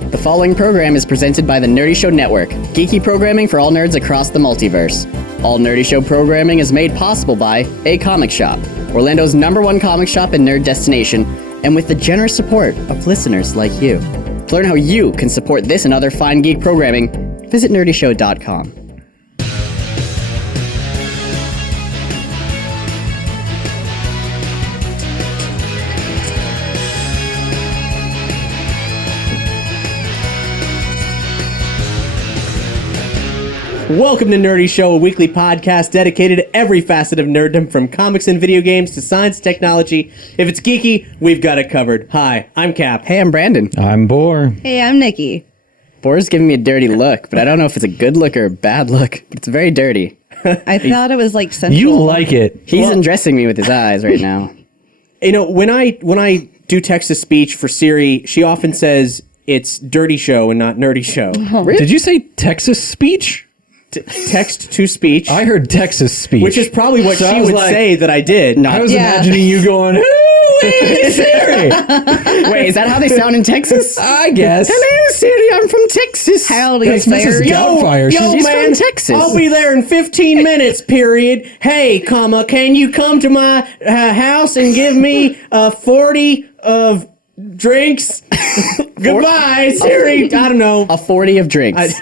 The following program is presented by the Nerdy Show Network, geeky programming for all nerds across the multiverse. All Nerdy Show programming is made possible by A Comic Shop, Orlando's #1 comic shop and nerd destination, and with the generous support of listeners like you. To learn how you can support this and other fine geek programming, visit nerdyshow.com. Welcome to Nerdy Show, a weekly podcast dedicated to every facet of nerddom, from comics and video games to science, technology. If it's geeky, we've got it covered. Hi, I'm Cap. Hey, I'm Brandon. I'm Boar. Hey, I'm Nicky. Boar's giving me a dirty look, but I don't know if it's a good look or a bad look. It's very dirty. I thought it was like sensual. You like it. He's undressing me with his eyes right now. You know, when I do text-to-speech for Siri, she often says it's Dirty Show and not Nerdy Show. Oh. Really? Did you say Texas speech? Text-to-speech. I heard Texas speech. Which is probably what she would say that I did. I was imagining you going, "Hey, Siri." Wait, is that how they sound in Texas? I guess. Hello, Siri, I'm from Texas. Howdy, That's Mrs. Siri. Doubtfire. Yo, She's man, from Texas. I'll be there in 15 minutes, period. Hey, comma, can you come to my house and give me 40 of drinks? Goodbye, Siri. I don't know. A 40 of drinks.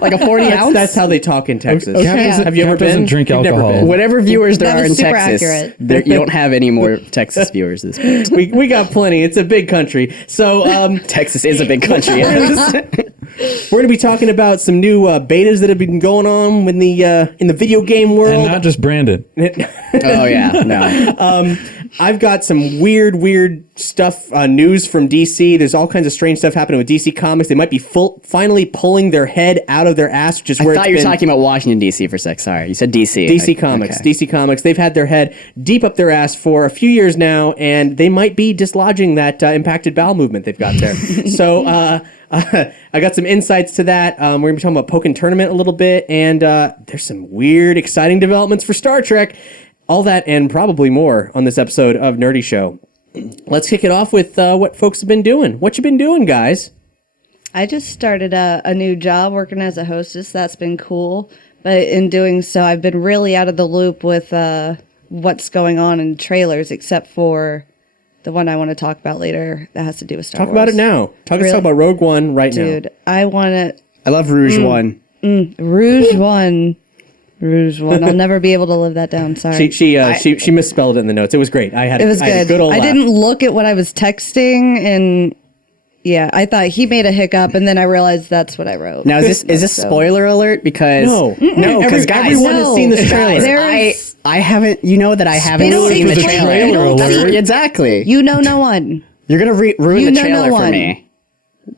Like a 40 ounce? That's how they talk in Texas. Okay. Have you ever doesn't been? drink You've never alcohol. been. Whatever viewers there That are in was super Texas, accurate. you don't have any more Texas viewers this point. We got plenty. It's a big country. So Texas is a big country. we're going to be talking about some new betas that have been going on in the video game world. And not just Brandon. Oh, yeah. No. I've got some weird stuff, news from DC. There's all kinds of strange stuff happening with DC Comics. They might be finally pulling their head out of their ass, which is where I thought you were talking about Washington, D.C. for a sec. Sorry. You said D.C. DC Comics. Okay. DC Comics. They've had their head deep up their ass for a few years now, and they might be dislodging that impacted bowel movement they've got there. So I got some insights to that. We're going to be talking about Pokken Tournament a little bit, and there's some weird, exciting developments for Star Trek. All that and probably more on this episode of Nerdy Show. Let's kick it off with what folks have been doing. What you been doing, guys? I just started a new job working as a hostess. That's been cool. But in doing so, I've been really out of the loop with what's going on in trailers, except for the one I want to talk about later that has to do with Star Wars. Talk about it now. Let's talk about Rogue One right now. Dude, I want to... I love Rouge One. Rouge One. Rouge One. I'll never be able to live that down. Sorry. She misspelled it in the notes. It was great. It was I had a good. good old I laugh. didn't look at what I was texting, and yeah, I thought he made a hiccup, and then I realized that's what I wrote. Now, is this spoiler alert? Because No, because guys, everyone has seen the trailer. I haven't. You know that I haven't Spoiler seen the for the trailer. trailer alert. Exactly. You know no one. You're gonna ruin You the know trailer no for one. me.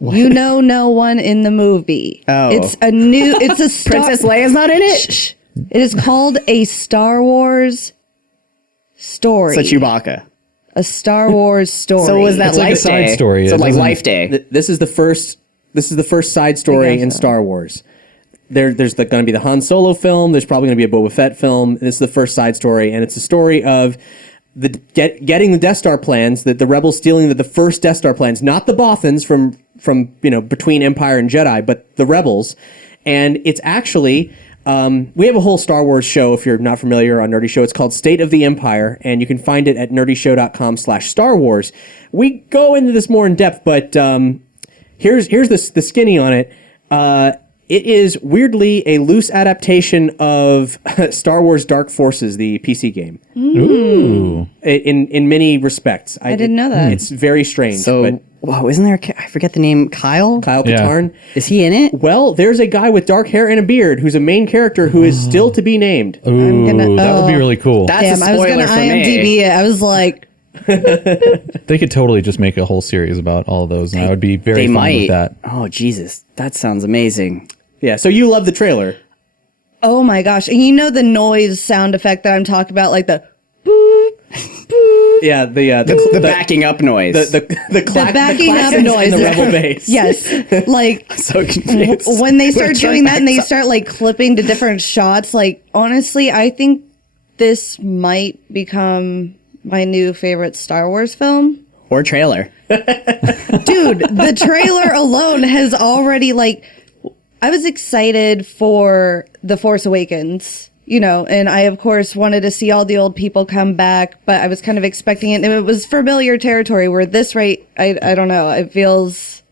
You know no one in the movie. Oh. It's a Princess Leia's not in it. Shh. It is called a Star Wars story. So Chewbacca. A Star Wars story. So was that It's like a Life side Day? story. So It like doesn't- Life Day. This is the first side story in Star Wars. There's going to be the Han Solo film. There's probably going to be a Boba Fett film. This is the first side story, and it's a story of getting the Death Star plans, the rebels stealing the first Death Star plans, not the Bothans from between Empire and Jedi, but the rebels. And it's actually we have a whole Star Wars show, if you're not familiar, on Nerdy Show. It's called State of the Empire, and you can find it at nerdyshow.com/Star Wars. We go into this more in depth, but here's the skinny on it. It is weirdly a loose adaptation of Star Wars Dark Forces, the PC game. Ooh. In many respects. I didn't know that. It's very strange. So, but wow, isn't there? I forget the name. Kyle. Kyle Yeah. Katarn. Is he in it? Well, there's a guy with dark hair and a beard who's a main character who is still to be named. Ooh, gonna- that would be really cool. That's Damn, a I was spoiler going to for IMDb me. it. I was like, They could totally just make a whole series about all of those, and I would be very They fine might. with that. Oh Jesus, that sounds amazing. Yeah, so you love the trailer. oh my gosh. And you know the noise sound effect that I'm talking about, like the boop, boop. Yeah, The backing up noise. the backing up claxons noise. and the rebel bass. Yes. Like so confused. when they start Which doing one that and they backs up? start like clipping to different shots, like honestly, I think this might become my new favorite Star Wars film. Or trailer. Dude, the trailer alone has already, like, I was excited for The Force Awakens, you know, and I, of course, wanted to see all the old people come back, but I was kind of expecting it, and it was familiar territory, where this rate, I don't know, it feels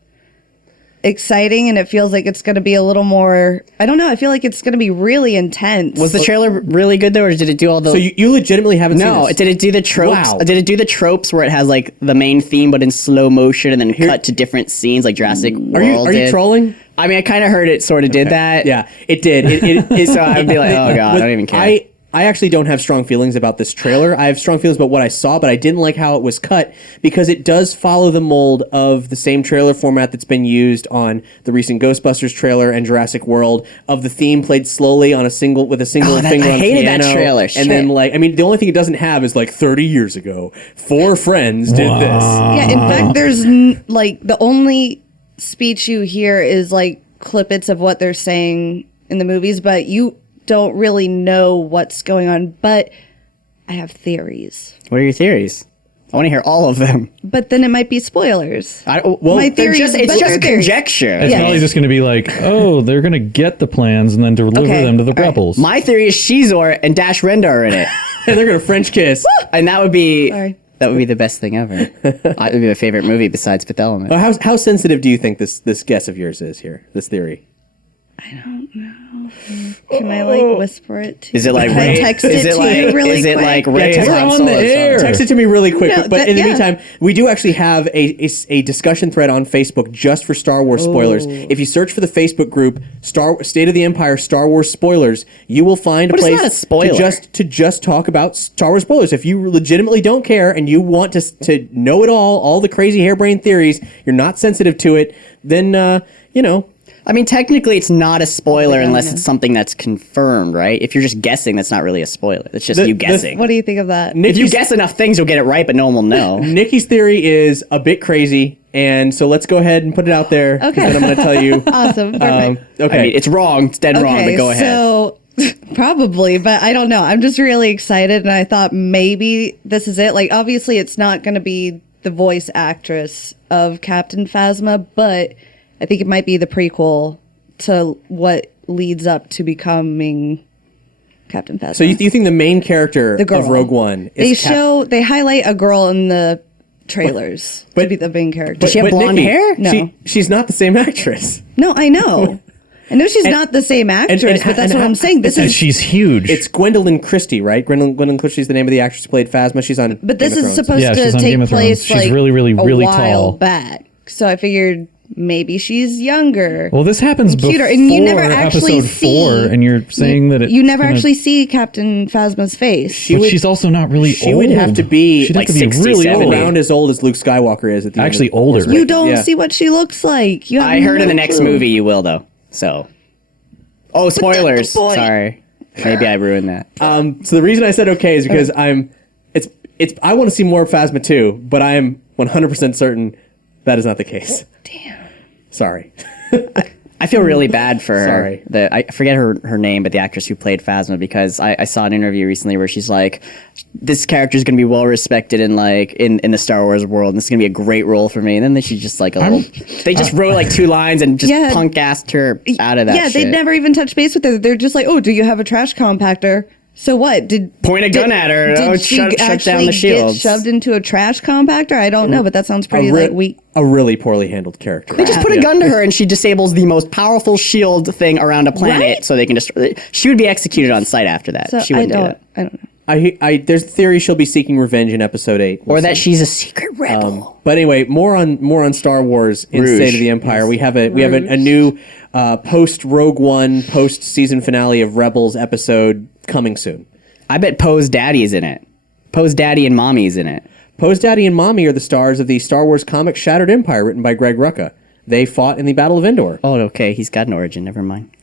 exciting, and it feels like it's going to be a little more, I don't know, I feel like it's going to be really intense. Was the trailer really good, though, or did it do all the... So you legitimately haven't seen this? Did it do the tropes? Wow. Did it do the tropes where it has, like, the main theme, but in slow motion, and then cut to different scenes, like Jurassic World Are you did? trolling? I mean, I kind of heard it sort of did that. Yeah, it did. So I would be like, oh, God, I don't even care. I actually don't have strong feelings about this trailer. I have strong feelings about what I saw, but I didn't like how it was cut because it does follow the mold of the same trailer format that's been used on the recent Ghostbusters trailer and Jurassic World, of the theme played slowly on a single finger on the piano. I hated that trailer. And then, like, I mean, the only thing it doesn't have is, like, 30 years ago, 4 friends did this. Yeah, in fact, there's, like, the only speech you hear is, like, clippets of what they're saying in the movies, but you don't really know what's going on. But I have theories. What are your theories? I want to hear all of them. But then it might be spoilers. My theory is it's just conjecture. It's probably just going to be like, oh, they're going to get the plans and then deliver them to the rebels. My theory is Shizor and Dash Renda are in it. And they're going to French kiss. And that would be... Sorry. That would be the best thing ever. It would be my favorite movie besides Fifth Element. How sensitive do you think this guess of yours is here, this theory? I don't know. Can I, like, whisper it to you? Is it like Can I Ray? text Is it it to like you really Is it quick? like Ray? text Han it on Solo the air. song? Text it to me really quick. No, but in the yeah. meantime, we do actually have a discussion thread on Facebook just for Star Wars spoilers. If you search for the Facebook group State of the Empire Star Wars spoilers, you will find But a it's place not a spoiler. to just talk about Star Wars spoilers. If you legitimately don't care and you want to know it all the crazy harebrained theories, you're not sensitive to it, then you know. I mean, technically, it's not a spoiler unless it's something that's confirmed, right? If you're just guessing, that's not really a spoiler. It's just you guessing. What do you think of that? If you guess enough things, you'll get it right, but no one will know. Nikki's theory is a bit crazy, and so let's go ahead and put it out there. Okay. And I'm going to tell you. Awesome. Perfect. Okay. I mean, it's wrong. It's dead wrong, but go ahead. So probably, but I don't know. I'm just really excited, and I thought maybe this is it. Like, obviously, it's not going to be the voice actress of Captain Phasma, but I think it might be the prequel to what leads up to becoming Captain Phasma. So you think the main character The girl. of Rogue One is they highlight a girl in the trailers to be the main character. Does she have blonde Nikki, hair? No. She's not the same actress. No, I know. I know she's not the same actress, but that's what I'm saying. This And is she's huge. It's Gwendolyn Christie, right? Gwendolyn Christie's the name of the actress who played Phasma. She's on But this Game of is Thrones. supposed Yeah, to she's on take Game of Thrones. place She's like really, really, really a while tall. back. So I figured maybe she's younger. well, this happens cuter, before and you never actually episode see 4, and you're saying that you never actually see Captain Phasma's face. But she's also not really She old. would have to be She'd like have to be 60, really 70. old. around as old as Luke Skywalker is at the Actually end of older. Force You Awakens. don't Yeah. see what she looks like. You have I heard in no the next clue. movie you will, though. So. Oh, spoilers. point. Sorry. Maybe I ruined that. So the reason I said okay is because I want to see more of Phasma too, but I am 100% certain that is not the case. Damn. Sorry. I feel really bad for her. Sorry. I forget her name, but the actress who played Phasma, because I saw an interview recently where she's like, this character is going to be well respected in the Star Wars world, and this is going to be a great role for me. And then she just like they just wrote like 2 lines and just Yeah. punk assed her out of that. Yeah, shit. they never even touch base with her. They're just like, oh, do you have a trash compactor? So what? Point a gun at her. Did Oh, she shut down actually the get shields. shoved into a trash compactor? I don't know, but that sounds pretty like weak. A really poorly handled character. They just put a gun to her and she disables the most powerful shield thing around a planet, Right? so they can destroy. She would be executed on sight after that. So She I wouldn't do don't. that. I don't know. There's a theory she'll be seeking revenge in Episode 8. Or that she's a secret rebel. But anyway, more on Star Wars in Rouge. State of the Empire. We have a new post Rogue One, post season finale of Rebels episode coming soon. I bet Poe's daddy is in it. Poe's daddy and mommy is in it. Poe's daddy and mommy are the stars of the Star Wars comic Shattered Empire, written by Greg Rucka. They fought in the Battle of Endor. Oh, okay. He's got an origin. Never mind.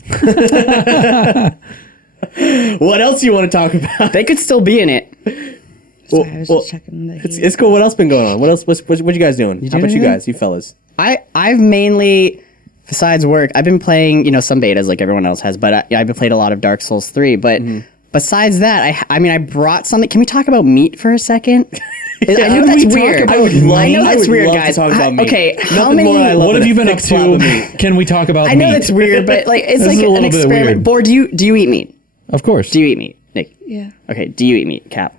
What else do you want to talk about? They could still be in it. Sorry, I was just checking the heat. It's cool. What else been going on? What else? What you guys doing? How about you anything? guys? You fellas. I've mainly, besides work, I've been playing, some betas like everyone else has, but I've been playing a lot of Dark Souls 3. But besides that, I brought something. Can we talk about meat for a second? I know Can that's we talk weird. about meat? I know that's weird, love to guys. talk about meat. Okay, how Nothing many? more than I love What have you been up thick flap of to? meat. Can we talk about I meat? know that's weird, but like it's This like is a an little bit experiment. weird. Bor, do you eat meat? Of course. Do you eat meat, Nick? Yeah. Okay. Do you eat meat, Cap?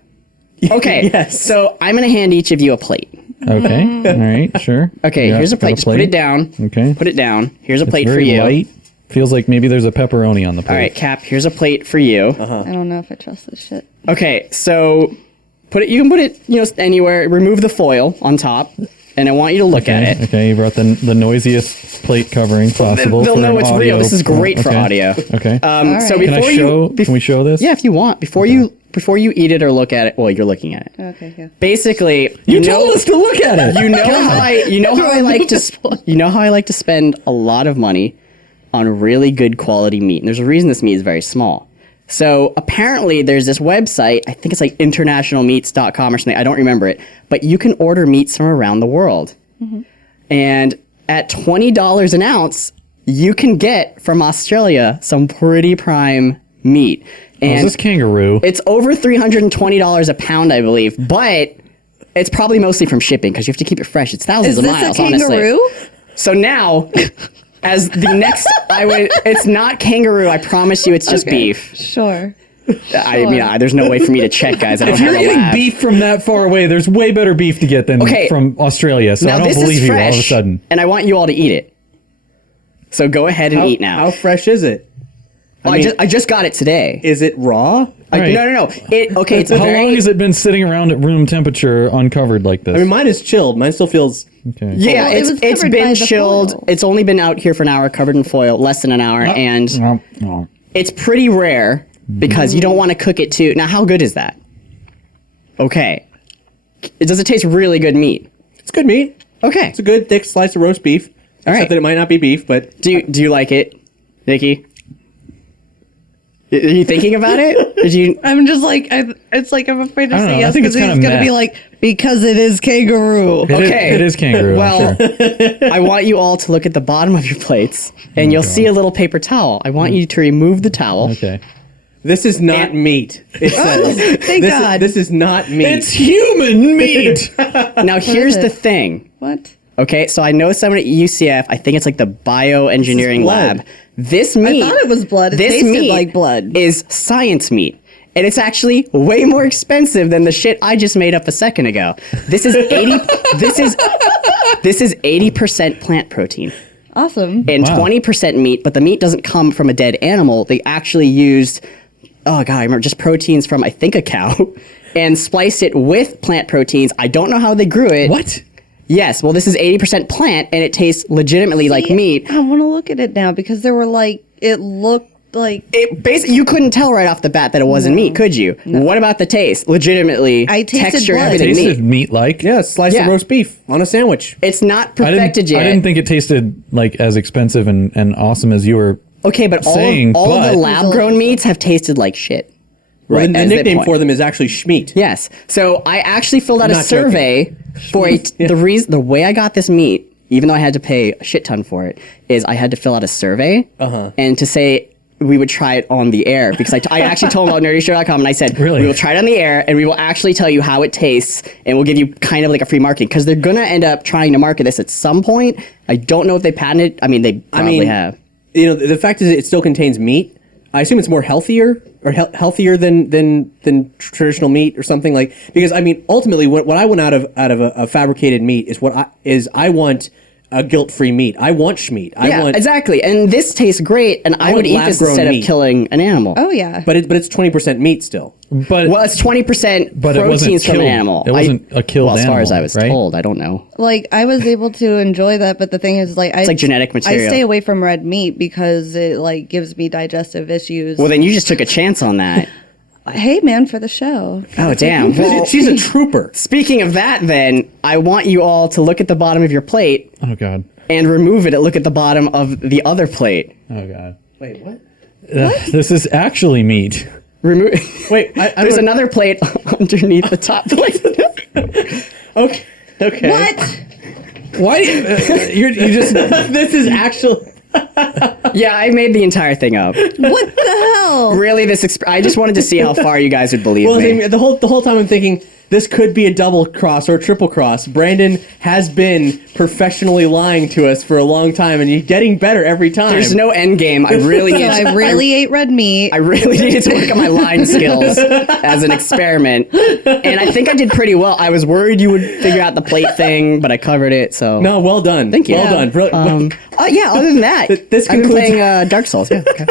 Okay. Yes. So I'm gonna hand each of you a plate. Okay. All right. Sure. Okay. Yeah, Here's a got plate. Just put it down. Okay. Put it down. Here's a It's plate for very you. light. Feels like maybe there's a pepperoni on the plate. All right, Cap. Here's a plate for you. I don't know if I trust this shit. Okay. So put it. You can put it. Anywhere. Remove the foil on top, and I want you to look at it. Okay, you brought the noisiest plate covering possible. They'll for know an it's audio real. This is great for okay. audio. Okay. So right. before Can we show this? Yeah, if you want. Before you eat it or look at it. Well, you're looking at it. Okay, yeah. Basically, You told us to look at it. You know how I like to spend a lot of money on really good quality meat. And there's a reason this meat is very small. So apparently there's this website, I think it's like internationalmeats.com or something, I don't remember it, but you can order meats from around the world. Mm-hmm. And at $20 an ounce, you can get from Australia some pretty prime meat. And is this kangaroo? it's over $320 a pound, I believe, but it's probably mostly from shipping because you have to keep it fresh. It's thousands Is of this miles, a kangaroo? honestly. So now, as the next, it's not kangaroo. I promise you, it's just Okay. beef. Sure. I mean, there's no way for me to check, guys. I don't If you're have a getting lab. beef from that far away, there's way better beef to get than Okay. from Australia. So Now I don't this believe is you all of a fresh, sudden. and I want you all to eat it. So go ahead and eat now. How fresh is it? I just got it today. Is it raw? Right. No. It's How very, long has it been sitting around at room temperature uncovered like this? I mean, mine is chilled. Mine still feels. okay. Yeah, Well, it was it's covered by been the chilled. foil. It's only been out here for an hour, covered in foil, less than an hour, and Oh. it's pretty rare because you don't want to cook it too. Now, how good is that? Okay. Does it taste really good meat? It's good meat. Okay. It's a good thick slice of roast beef. All right. Except that it might not be beef, but Do you like it, Nicky? Are you thinking about it? Did you? I'm just like, it's like I'm afraid to I don't say know. I yes think it's because he's kinda going to meh. be like, because it is kangaroo. Okay. It is kangaroo. I'm Well, sure. I want you all to look at the bottom of your plates, and you'll see a little paper towel. I want you to remove the towel. Okay. this is not meat. It says. Thank God. This is not meat. It's human meat. Now, here's is the it? thing. What? Okay, so I know someone at UCF, I think it's like the bioengineering blood. lab. This meat. thought it was blood. It this tasted meat like blood. is science meat. And it's actually way more expensive than the shit I just made up a second ago. This is 80 this is 80% plant protein Awesome. and Wow. 20% meat, but the meat doesn't come from a dead animal. They actually used I remember just proteins from I think a cow and spliced it with plant proteins. I don't know how they grew it. What? Yes, well, this is 80% plant, and it tastes legitimately like meat. I want to look at it now because there were like, it looked like. It basically, you couldn't tell right off the bat that it wasn't meat, could you? What about the taste? Legitimately, I tasted texture, blood. everything Tasted meat. meat like? yeah, a slice Yeah. of roast beef on a sandwich. It's not I perfected didn't, yet. I didn't think it tasted like as expensive and awesome as you were. Okay, but saying, all of the but- lab-grown meats have tasted like shit. Well, Right, the as they nickname point. for them is actually schmeat. Yes. So I actually filled out a Not joking. survey for the way I got this meat, even though I had to pay a shit ton for it, is I had to fill out a survey and to say we would try it on the air because I actually told them about nerdyshow.com and I said Really? we will try it on the air and we will actually tell you how it tastes and we'll give you kind of like a free marketing because they're gonna end up trying to market this at some point. I don't know if they patented it. I mean, they probably have. You know, the fact is it still contains meat. I assume it's more healthier or healthier than traditional meat or something like. Because I mean, ultimately, what I want out of a fabricated meat is I want a guilt-free meat. I want schmeat. I want exactly. And this tastes great, and I would want eat this lab-grown instead meat. of killing an animal. Oh, yeah. But it's 20% meat still. But Well, it's 20% But it wasn't proteins from an killed. animal. It wasn't a killed well, as far as I animal, was right? told, I don't know. Like, I was able to enjoy that, but the thing is, like, like genetic material. I stay away from red meat because it, like, gives me digestive issues. Well, then you just took a chance on that. Hey, man, for the show. Oh, damn. Well, She's a trooper. speaking of that, then, I want you all to look at the bottom of your plate oh god, and remove it and look at the bottom of the other plate. oh god. Wait, what? This is actually meat. Remove. Wait, There's don't- another plate underneath the top plate. Okay. Okay. What? Why? You just This is actually. Yeah, I made the entire thing up. What the hell? Really, I just wanted to see how far you guys would believe Well, me. the whole time I'm thinking this could be a double cross or a triple cross. Brandon has been professionally lying to us for a long time, and you're getting better every time. There's no end game. I really So need I really ate red meat. I really needed to work on my line skills as an experiment, and I think I did pretty well. I was worried you would figure out the plate thing, but I covered it. So No, well done. Thank you. Well done. oh yeah. Other than that, This I've been concludes- playing Dark Souls. Yeah. Okay.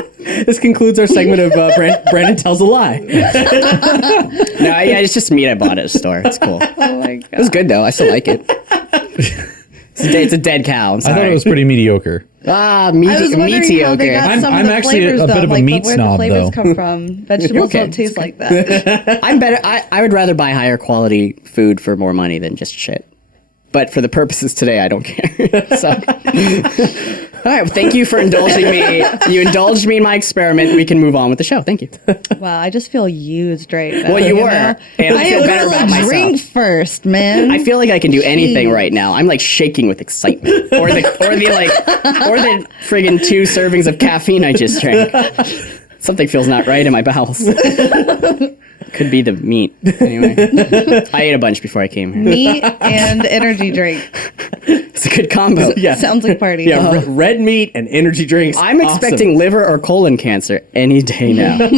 This concludes our segment of Brandon tells a lie. No, yeah, it's just meat I bought at a store. It's cool. Oh my It was god. good though. I still like it. It's a dead cow. I'm I sorry. thought it was pretty mediocre. I was wondering how they mediocre. got some I'm of the actually flavors a bit though. of a Like, meat but where snob, the flavors though. come from? Vegetables Okay. don't taste like that. I'm better. I would rather buy higher quality food for more money than just shit. But for the purposes today, I don't care. So, all right. Well, thank you for indulging me. You indulged me in my experiment. We can move on with the show. Thank you. Wow, I just feel used right now. Well, you were, know? and I feel am better gonna about myself. drink first, man. I feel like I can do anything Jeez. right now. I'm like shaking with excitement, or the friggin' 2 servings of caffeine I just drank. Something feels not right in my bowels. Could be the meat. Anyway, I ate a bunch before I came here. Meat and energy drink. It's a good combo. Yeah. Sounds like party. Yeah, red meat and energy drinks. I'm Awesome. expecting liver or colon cancer any day now. All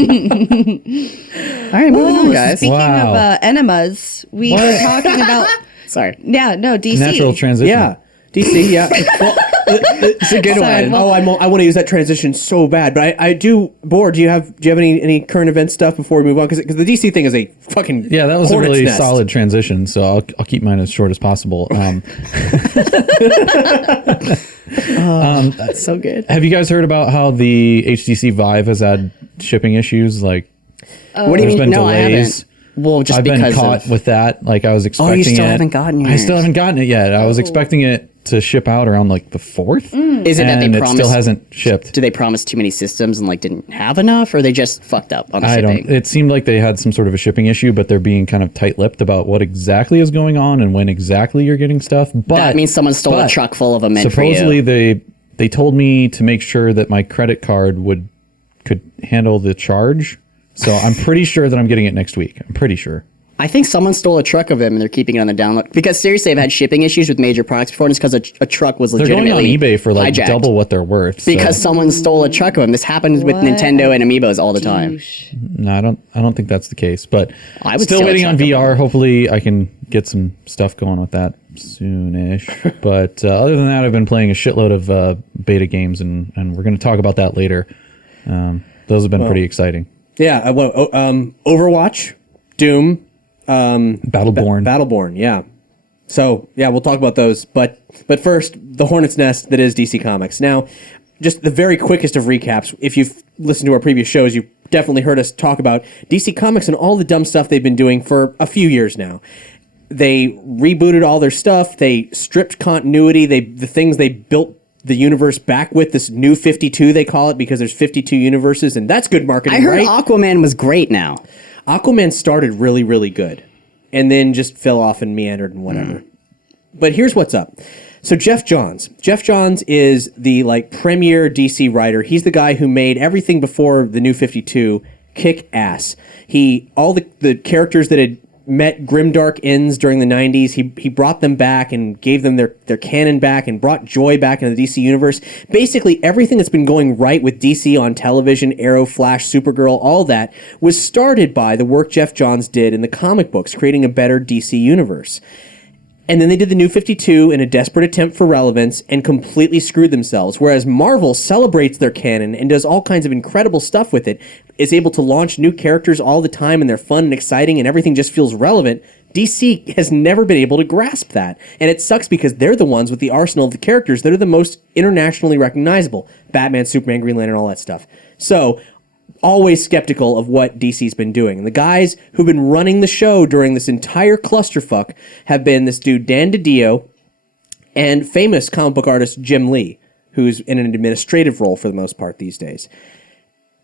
right, moving on, guys. Speaking Wow. of enemas, we were talking about. Sorry. Yeah, no, DC. Natural transition. Yeah. DC, yeah. Well, It's a good Sorry, one. well- I want to use that transition so bad, but I do. Board, do you have any current event stuff before we move on? Because the DC thing is a fucking Yeah, that was a hornet's really nest. solid transition, so I'll keep mine as short as possible. That's so good. Have you guys heard about how the HTC Vive has had shipping issues? Like, What do you there's mean? been No, I delays. haven't. Well, just I've been because caught of, with that. Like, I was expecting still it. haven't gotten I still yours. haven't gotten it yet. I was expecting it to ship out around like the 4th. Is it that they and it promised? still hasn't shipped. Did they promise too many systems and like didn't have enough, or they just fucked up on the I shipping? don't. It seemed like they had some sort of a shipping issue, but they're being kind of tight-lipped about what exactly is going on and when exactly you're getting stuff. But That means someone stole a but truck full of them meant for you. supposedly they told me to make sure that my credit card could handle the charge. So I'm pretty sure that I'm getting it next week. I'm pretty sure. I think someone stole a truck of them and they're keeping it on the download. Because seriously, I've had shipping issues with major products before, and it's because a truck was They're going on legitimately eBay for like hijacked. double what they're worth. so- Because someone stole a truck of them. This happens with What Nintendo and Amiibos all the time. Douche. No, I don't think that's the case. But I would still steal a waiting on truck of VR. Hopefully, I can get some stuff going with that soonish. But other than that, I've been playing a shitload of beta games, and we're going to talk about that later. Those have been pretty exciting. Yeah. Overwatch, Doom, Battleborn. Battleborn. Yeah. So yeah, we'll talk about those. But first, the hornet's nest that is DC Comics. Now, just the very quickest of recaps. If you've listened to our previous shows, you've definitely heard us talk about DC Comics and all the dumb stuff they've been doing for a few years now. They rebooted all their stuff. They stripped continuity. The things they built the universe back with, this new 52 they call it, because there's 52 universes, and that's good marketing, I heard right? Aquaman was great now. Aquaman started really, really good, and then just fell off and meandered and whatever. But here's what's up. So Jeff Johns is the premier DC writer. He's the guy who made everything before the new 52 kick ass. All the characters that had met grimdark ends during the 90s, he brought them back and gave them their canon back and brought joy back into the DC universe. Basically, everything that's been going right with DC on television, Arrow, Flash, Supergirl, all that, was started by the work Jeff Johns did in the comic books, creating a better DC universe. And then they did the New 52 in a desperate attempt for relevance and completely screwed themselves. Whereas Marvel celebrates their canon and does all kinds of incredible stuff with it, is able to launch new characters all the time, and they're fun and exciting and everything just feels relevant. DC has never been able to grasp that. And it sucks because they're the ones with the arsenal of the characters that are the most internationally recognizable. Batman, Superman, Green Lantern, all that stuff. So, always skeptical of what DC's been doing. And the guys who've been running the show during this entire clusterfuck have been this dude, Dan DiDio, and famous comic book artist Jim Lee, who's in an administrative role for the most part these days.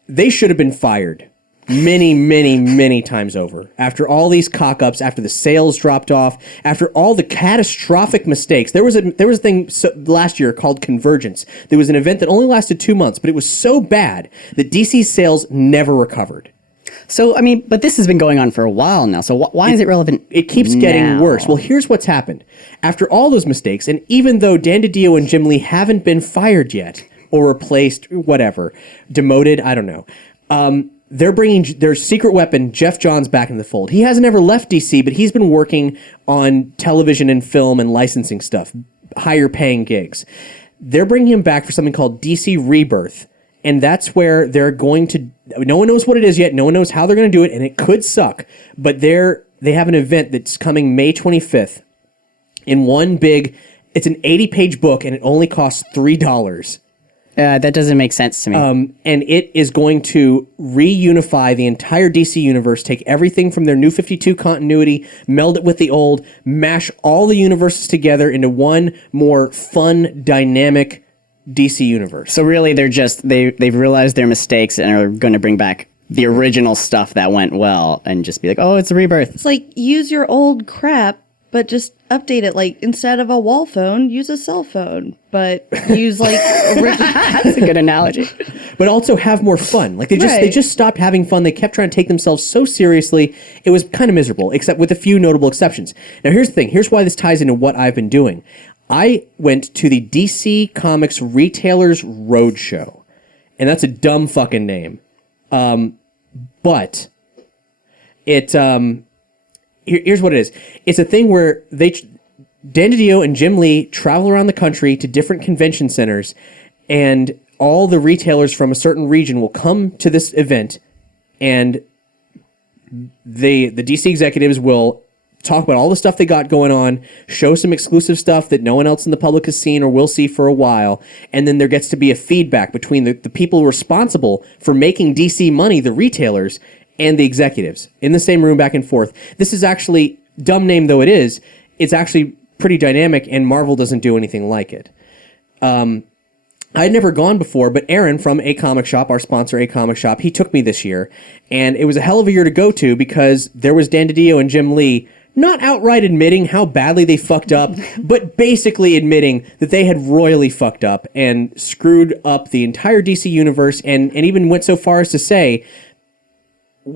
They should have been fired many, many, many times over. After all these cock-ups, after the sales dropped off, after all the catastrophic mistakes, there was a thing last year called Convergence. There was an event that only lasted 2 months, but it was so bad that DC's sales never recovered. So, I mean, but this has been going on for a while now. So why is it relevant? It keeps getting worse. Well, here's what's happened. After all those mistakes, and even though Dan DiDio and Jim Lee haven't been fired yet, or replaced, whatever, demoted, I don't know, they're bringing their secret weapon, Jeff Johns, back in the fold. He hasn't ever left DC, but he's been working on television and film and licensing stuff, higher paying gigs. They're bringing him back for something called DC Rebirth. And that's where they're going to, no one knows what it is yet. No one knows how they're going to do it. And it could suck. But they have an event that's coming May 25th in one big, it's an 80-page book and it only costs $3. That doesn't make sense to me. And it is going to reunify the entire DC universe, take everything from their New 52 continuity, meld it with the old, mash all the universes together into one more fun, dynamic DC universe. So really, they've realized their mistakes and are going to bring back the original stuff that went well and just be like, oh, it's a rebirth. It's like, use your old crap, but just update it. Like, instead of a wall phone, use a cell phone, but use like That's a good analogy. But also have more fun. Like they just stopped having fun. They kept trying to take themselves so seriously. It was kind of miserable, except with a few notable exceptions. Now here's the thing. Here's why this ties into what I've been doing. I went to the DC Comics Retailers Roadshow, and that's a dumb fucking name. But it here's what it is. It's a thing where Dan DiDio and Jim Lee travel around the country to different convention centers, and all the retailers from a certain region will come to this event, and the DC executives will talk about all the stuff they got going on, show some exclusive stuff that no one else in the public has seen or will see for a while, and then there gets to be a feedback between the people responsible for making DC money, the retailers, and the executives in the same room back and forth. This is actually, dumb name though it is, it's actually pretty dynamic, and Marvel doesn't do anything like it. I'd never gone before, but Aaron from A Comic Shop, our sponsor, A Comic Shop, he took me this year, and it was a hell of a year to go to because there was Dan DiDio and Jim Lee not outright admitting how badly they fucked up, but basically admitting that they had royally fucked up and screwed up the entire DC universe, and even went so far as to say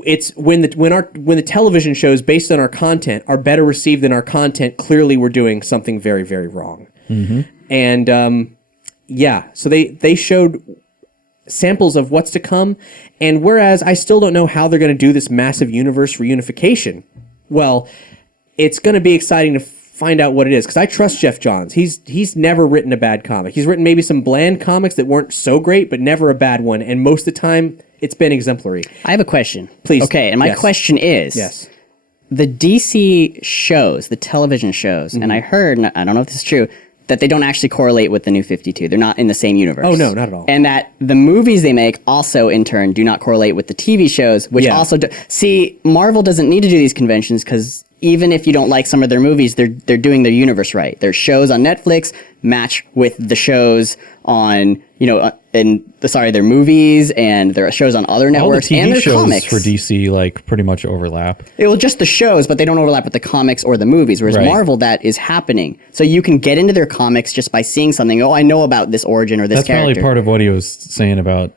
it's when the television shows based on our content are better received than our content, clearly we're doing something very, very wrong. Mm-hmm. And so they showed samples of what's to come, and whereas I still don't know how they're going to do this massive universe reunification, well, it's going to be exciting to find out what it is, because I trust Jeff Johns. He's never written a bad comic. He's written maybe some bland comics that weren't so great, but never a bad one, and most of the time, it's been exemplary. I have a question. Please. Okay, and my question is... Yes. The DC shows, the television shows, and I heard, I don't know if this is true, that they don't actually correlate with the New 52. They're not in the same universe. Oh, no, not at all. And that the movies they make also, in turn, do not correlate with the TV shows, which also... See, Marvel doesn't need to do these conventions because even if you don't like some of their movies, they're doing their universe right. Their shows on Netflix match with the shows on, their movies and their shows on other networks and their shows comics. For DC, pretty much overlap. It was just the shows, but they don't overlap with the comics or the movies, whereas Marvel, that is happening. So you can get into their comics just by seeing something. Oh, I know about this origin or this character. That's probably part of what he was saying about,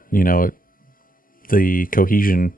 the cohesion.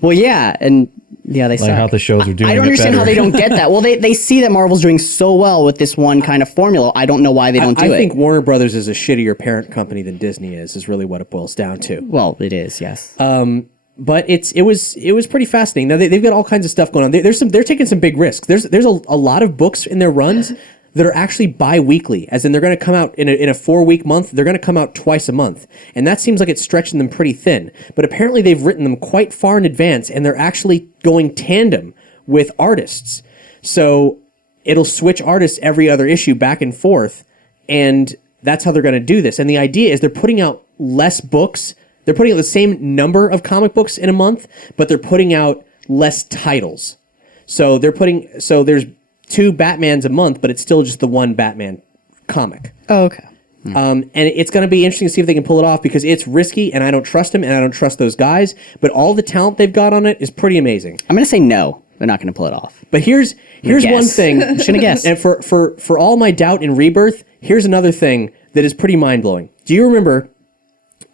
Well, yeah, and they suck. How the shows are doing. I don't understand how they don't get that. Well, they see that Marvel's doing so well with this one kind of formula. I don't know why they don't do it. I think Warner Brothers is a shittier parent company than Disney is really what it boils down to. Well, it is, yes. But it was pretty fascinating. Now they've got all kinds of stuff going on. They're taking some big risks. There's a lot of books in their runs that are actually bi-weekly, as in they're going to come out in a 4-week month. They're going to come out twice a month, and that seems like it's stretching them pretty thin. But apparently they've written them quite far in advance, and they're actually going tandem with artists. So it'll switch artists every other issue back and forth, and that's how they're going to do this. And the idea is they're putting out less books. They're putting out the same number of comic books in a month, but they're putting out less titles. So there's 2 Batmans a month, but it's still just the one Batman comic. Oh, okay. And it's going to be interesting to see if they can pull it off because it's risky, and I don't trust him, and I don't trust those guys. But all the talent they've got on it is pretty amazing. I'm going to say no. They're not going to pull it off. But here's one thing. Shouldn't have guessed. And for all my doubt in Rebirth, here's another thing that is pretty mind-blowing. Do you remember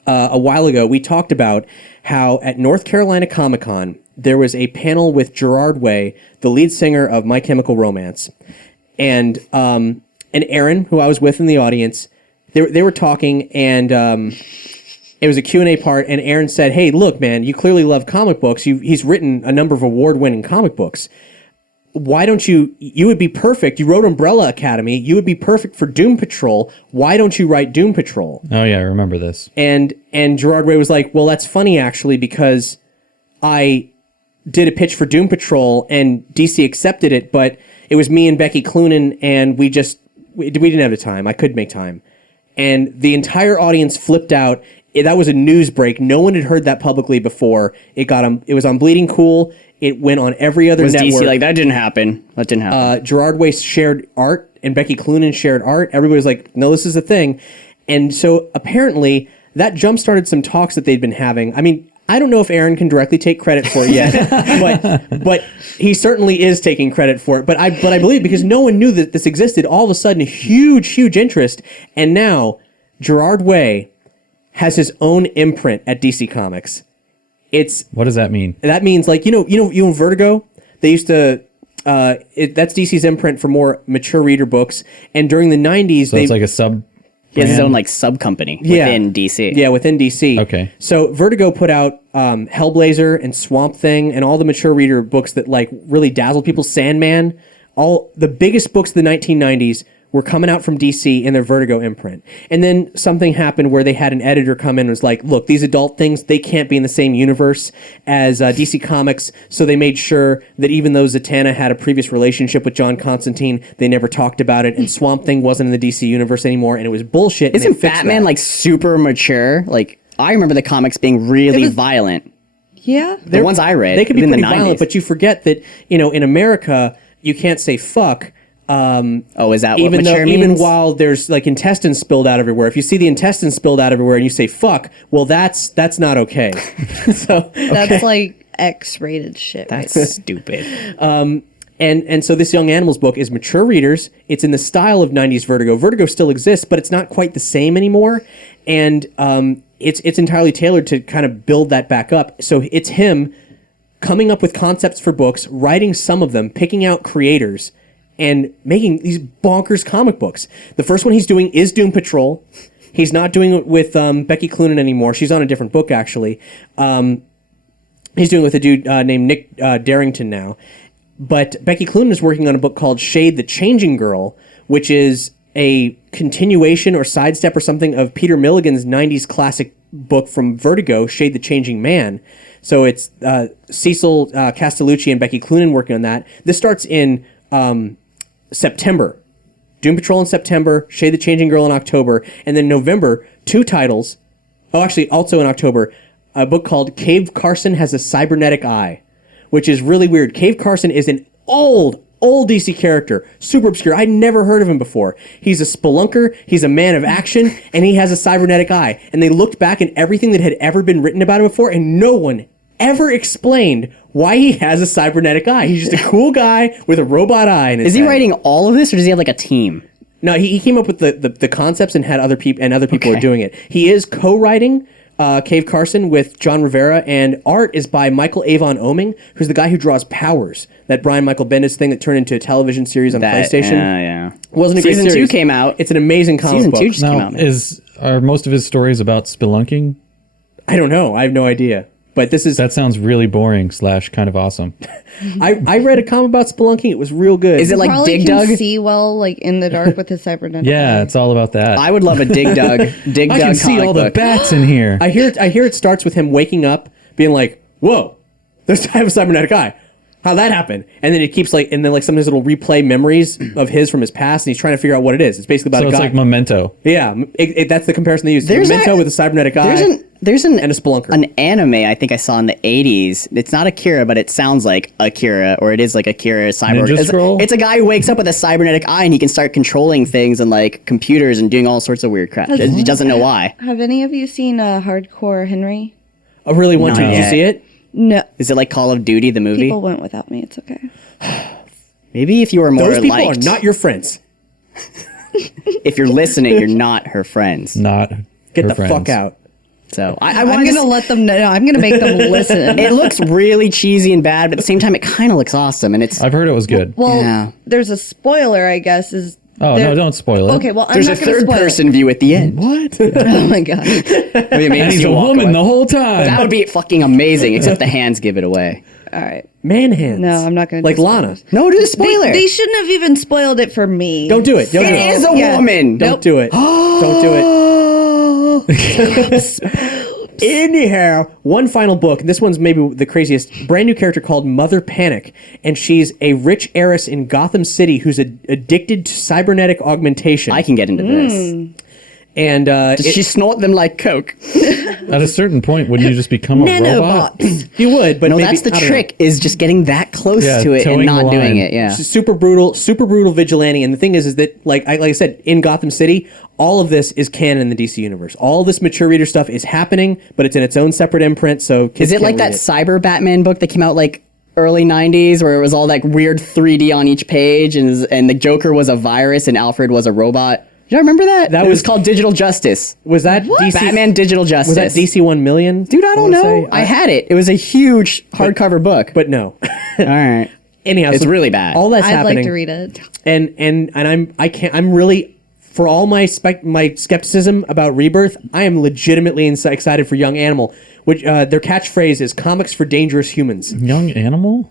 a while ago we talked about how at North Carolina Comic-Con there was a panel with Gerard Way, the lead singer of My Chemical Romance, and Aaron, who I was with in the audience. They were talking, and it was a Q&A part, and Aaron said, hey, look, man, you clearly love comic books. He's written a number of award-winning comic books. Why don't you would be perfect. You wrote Umbrella Academy. You would be perfect for Doom Patrol. Why don't you write Doom Patrol? Oh, yeah, I remember this. And Gerard Way was like, well, that's funny, actually, because I did a pitch for Doom Patrol, and DC accepted it, but it was me and Becky Cloonan, and we didn't have the time. I couldn't make time. And the entire audience flipped out. That was a news break. No one had heard that publicly before. It was on Bleeding Cool. It went on every other network. DC like, that didn't happen. That didn't happen. Gerard Way shared art, and Becky Cloonan shared art. Everybody was like, no, this is a thing. And so apparently that jump-started some talks that they'd been having. I mean, I don't know if Aaron can directly take credit for it yet, but he certainly is taking credit for it. But I believe because no one knew that this existed, all of a sudden, huge interest. And now Gerard Way has his own imprint at DC Comics. What does that mean? That means like you know Vertigo. They used to. That's DC's imprint for more mature reader books. And during the 90s, it's like a sub. He has his own like sub company within DC. Yeah, within DC. Okay. So Vertigo put out Hellblazer and Swamp Thing and all the mature reader books that like really dazzled people. Sandman, all the biggest books of the 1990s were coming out from DC in their Vertigo imprint. And then something happened where they had an editor come in and was like, look, these adult things, they can't be in the same universe as DC Comics. So they made sure that even though Zatanna had a previous relationship with John Constantine, they never talked about it. And Swamp Thing wasn't in the DC universe anymore. And it was bullshit. Isn't Batman like super mature? Like, I remember the comics being really violent. Yeah. The ones I read. They could be in pretty the 90s. violent, but you forget that, in America, you can't say fuck. Is that what even mature means? Even while there's like intestines spilled out everywhere, if you see the intestines spilled out everywhere and you say fuck, well, that's not okay. That's like X-rated shit. That's stupid. And so this Young Animals book is mature readers. It's in the style of 90s Vertigo. Vertigo still exists, but it's not quite the same anymore. And it's entirely tailored to kind of build that back up. So it's him coming up with concepts for books, writing some of them, picking out creators, and making these bonkers comic books. The first one he's doing is Doom Patrol. He's not doing it with Becky Cloonan anymore. She's on a different book, actually. He's doing it with a dude named Nick Darrington now. But Becky Cloonan is working on a book called Shade the Changing Girl, which is a continuation or sidestep or something of Peter Milligan's 90s classic book from Vertigo, Shade the Changing Man. So it's Cecil Castellucci and Becky Cloonan working on that. This starts in September. Doom Patrol in September, Shade the Changing Girl in October, and then November, 2 titles. Oh, actually, also in October, a book called Cave Carson Has a Cybernetic Eye, which is really weird. Cave Carson is an old DC character, super obscure. I'd never heard of him before. He's a spelunker, he's a man of action, and he has a cybernetic eye. And they looked back at everything that had ever been written about him before, and no one ever explained why he has a cybernetic eye. He's just a cool guy with a robot eye in his Is he head. writing all of this, or does he have like a team? No, he came up with the concepts and had other people are doing it. He is co-writing Cave Carson with John Rivera, and art is by Michael Avon Oeming, who's the guy who draws Powers, that Brian Michael Bendis thing that turned into a television series on PlayStation. Yeah. Wasn't a Season great series. 2 came out. It's an amazing comic Season book. 2 just came Now, out, man. are most of his stories about spelunking? I don't know. I have no idea. But this is... That sounds really boring / kind of awesome. I read a comic about spelunking. It was real good. Is it like Probably Dig can Dug? see well, like in the dark with his cybernetic. Yeah, eye. it's all about that. I would love a Dig Dug. Dig I Dug can see comic all the book. bats in here. I hear it starts with him waking up, being like, "Whoa, I have a cybernetic eye. How'd that happen?" And then it keeps sometimes it'll replay memories of his from his past, and he's trying to figure out what it is. It's basically about So a it's guy. like Memento. Yeah, that's the comparison they use. There's Memento a- with a cybernetic eye. There's and a spelunker. An anime I think I saw in the 80s. It's not Akira, but it sounds like Akira, or it is like Akira cyborg. Ninja Scroll? It's a guy who wakes up with a cybernetic eye and he can start controlling things and like computers and doing all sorts of weird crap. He doesn't know why. Have any of you seen Hardcore Henry? I really want to. Not Did you yet. see it? No. Is it like Call of Duty, the movie? People went without me. It's okay. Maybe if you were more Those people liked. are not your friends. If you're listening, you're not her friends. Not Get her the friends. fuck out. So I'm wanted going to s- let them know. I'm going to make them listen. It looks really cheesy and bad, but at the same time, it kind of looks awesome. And it's I've heard it was good. Well, Yeah. there's a spoiler, I guess. Oh, no, don't spoil it. Okay, well, I'm there's a not going to third spoil person view at the end. What? It. Oh my god. And he's a woman the whole time. That would be fucking amazing, except the hands give it away. All right. Man hands. No, I'm not going to. Like Lana. No, do the spoiler. They shouldn't have even spoiled it for me. Don't do it. Don't do It it. is a Yeah. woman. Don't do it. Don't do it. Anyhow, one final book. This one's maybe the craziest. Brand new character called Mother Panic, and she's a rich heiress in Gotham City who's addicted to cybernetic augmentation. I can get into this. And Does she snort them like Coke? At a certain point, wouldn't you just become a robot? Nanobots. you would, but No, maybe, that's the I don't know. trick, is just getting that close Yeah, to it and towing not the doing line. it. Yeah. She's super brutal vigilante. And the thing is that like I said, in Gotham City, all of this is canon in the DC universe. All this mature reader stuff is happening, but it's in its own separate imprint. So kids Is it like can't that read Cyber Batman book that came out like early 90s where it was all like weird 3D on each page and the Joker was a virus and Alfred was a robot? Do you remember that? That It was was- called Digital Justice. Was that DC? Batman Digital Justice. Was that DC 1 million? Dude, I don't wanna know. say? I had it. It was a huge hardcover book. But no. All right. Anyhow, It's so really bad. All that's I'd happening. like to read it. And I'm really, for all my skepticism about Rebirth, I am legitimately excited for Young Animal, which their catchphrase is "Comics for Dangerous Humans." Young Animal?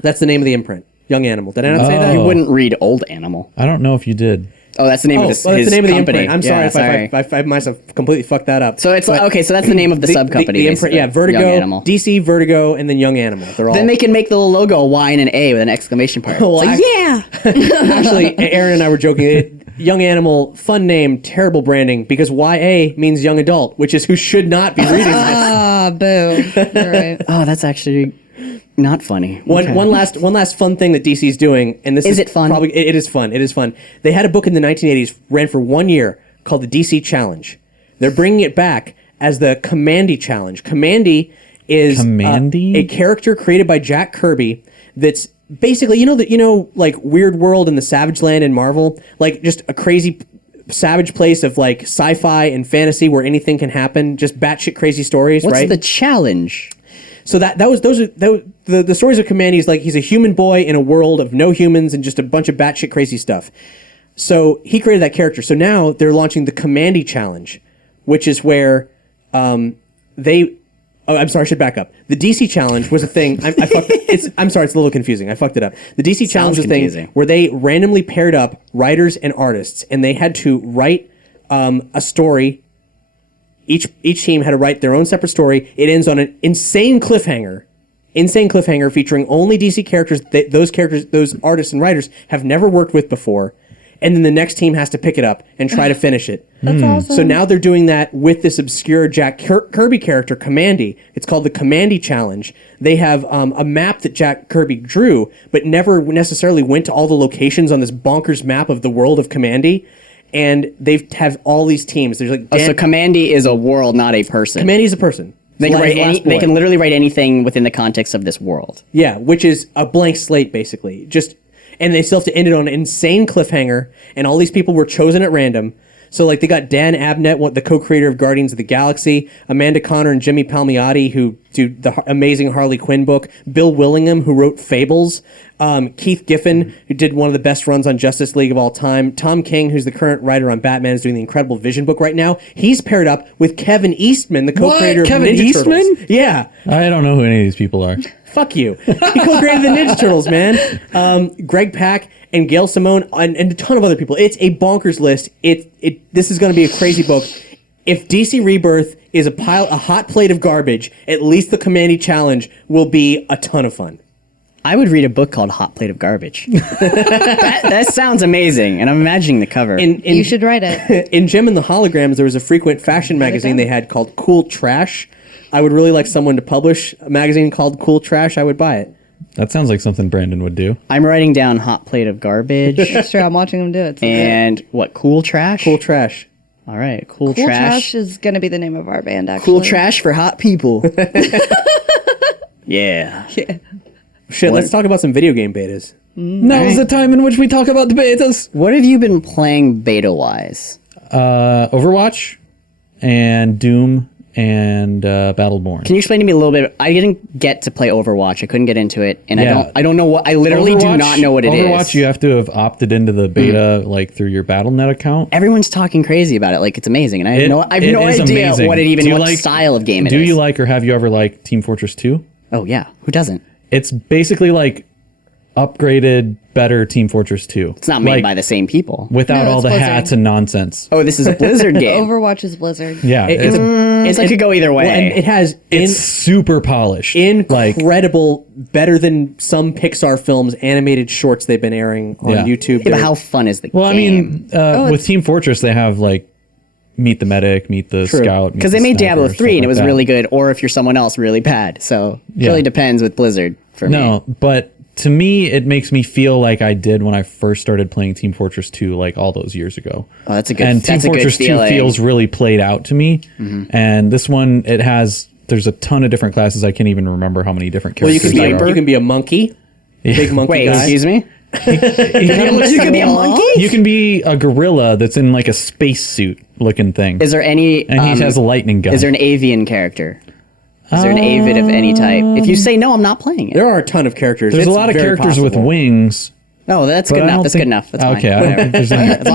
That's the name of the imprint. Young Animal. Did I not say that? You wouldn't read Old Animal. I don't know if you did. Oh, that's the name of Oh, his, well, that's his the name of the company. imprint. I'm Yeah, sorry if I myself completely fucked that up. So it's But okay. So that's the name of the sub company. The imprint, yeah, Vertigo, Young Animal. DC, Vertigo, and then Young Animal. They're all. Then they can make the little logo a Y and an A with an exclamation point. Well, It's like, yeah. Actually, Aaron and I were joking. Young Animal, fun name, terrible branding, because YA means young adult, which is who should not be reading this. Ah, boo. You're right. Oh, that's actually not funny. Okay. One last fun thing that DC's doing, and this Is it fun? Probably it is fun. It is fun. They had a book in the 1980s, ran for 1 year, called the DC Challenge. They're bringing it back as the Commandy Challenge. Commandy is Commandy? a character created by Jack Kirby that's basically like Weird World and the Savage Land in Marvel, like just a crazy savage place of like sci-fi and fantasy where anything can happen, just batshit crazy stories. What's right? the challenge? So the stories of Commandy is like he's a human boy in a world of no humans and just a bunch of batshit crazy stuff. So he created that character. So now they're launching the Commandy Challenge, which is where they. Oh, I'm sorry. I should back up. The DC Challenge was a thing. I'm sorry. It's a little confusing. I fucked it up. The DC Challenge was a thing confusing. where they randomly paired up writers and artists, and they had to write a story. Each team had to write their own separate story. It ends on an insane cliffhanger featuring only DC characters that those artists and writers have never worked with before. And then the next team has to pick it up and try to finish it. That's awesome. So now they're doing that with this obscure Jack Kirby character, Commandy. It's called the Commandy Challenge. They have a map that Jack Kirby drew, but never necessarily went to all the locations on this bonkers map of the world of Commandy. And they have all these teams. There's like So Commandy is a world, not a person. Commandy's a person. They can, His write last boy. they can literally write anything within the context of this world. Yeah, which is a blank slate, basically. And they still have to end it on an insane cliffhanger, and all these people were chosen at random. So, like, they got Dan Abnett, the co-creator of Guardians of the Galaxy, Amanda Connor and Jimmy Palmiotti, who do the amazing Harley Quinn book, Bill Willingham, who wrote Fables, Keith Giffen, who did one of the best runs on Justice League of all time, Tom King, who's the current writer on Batman, is doing the Incredible Vision book right now. He's paired up with Kevin Eastman, the co-creator of Kevin Ninja Eastman? Turtles. Yeah. I don't know who any of these people are. Fuck you. He co-created the Ninja Turtles, man. Greg Pak and Gail Simone and a ton of other people. It's a bonkers list. This is going to be a crazy book. If DC Rebirth is a hot plate of garbage, at least the Commandy Challenge will be a ton of fun. I would read a book called Hot Plate of Garbage. that sounds amazing, and I'm imagining the cover. You should write it. In Gem and the Holograms, there was a frequent fashion magazine they had called Cool Trash. I would really like someone to publish a magazine called Cool Trash. I would buy it. That sounds like something Brandon would do. I'm writing down Hot Plate of Garbage. That's true. I'm watching him do it. And what, Cool Trash? Cool Trash. All right, Cool Cool Trash. Trash is going to be the name of our band, actually. Cool Trash for hot people. Yeah. Shit, let's talk about some video game betas. Now's the time in which we talk about the betas. What have you been playing beta-wise? Overwatch and Doom and Battleborn. Can you explain to me a little bit? I didn't get to play Overwatch. I couldn't get into it, and I don't know what. I literally do not know what it is. Overwatch, you have to have opted into the beta like through your Battle.net account. Everyone's talking crazy about it, like it's amazing, and I have no idea amazing. what style of game it is. Do you like or have you ever liked Team Fortress 2? Oh yeah, who doesn't? It's basically like upgraded, better Team Fortress 2. It's not made by the same people. Without No, all it's the Blizzard. hats and nonsense. Oh, this is a Blizzard game. Overwatch is Blizzard. Yeah, It could go either way. And it has it's super polished. incredible, better than some Pixar films, animated shorts they've been airing on Yeah. YouTube. Yeah, but how fun is the game? Well, I mean, with Team Fortress, they have like meet the medic, meet the scout. Because they made Diablo 3 and it was really good, or if you're someone else, really bad. So it really depends with Blizzard for me. No, but to me, it makes me feel like I did when I first started playing Team Fortress 2, like all those years ago. Oh, that's a good. And Team that's a good Fortress 2 feeling. feels really played out to me. And this one, there's a ton of different classes. I can't even remember how many different well, characters you there are. can be a monkey, big monkey Wait, guy. excuse me? You could be a monkey? You can be a gorilla that's in like a spacesuit looking thing. Is there any... And he has a lightning gun. Is there an avian character? Is there an avid of any type? If you say no, I'm not playing it. There are a ton of characters. There's It's a lot of very characters with possible. wings. No, that's But good I enough. don't That's think- good enough. That's fine. Okay, I don't Whatever. think there's any- As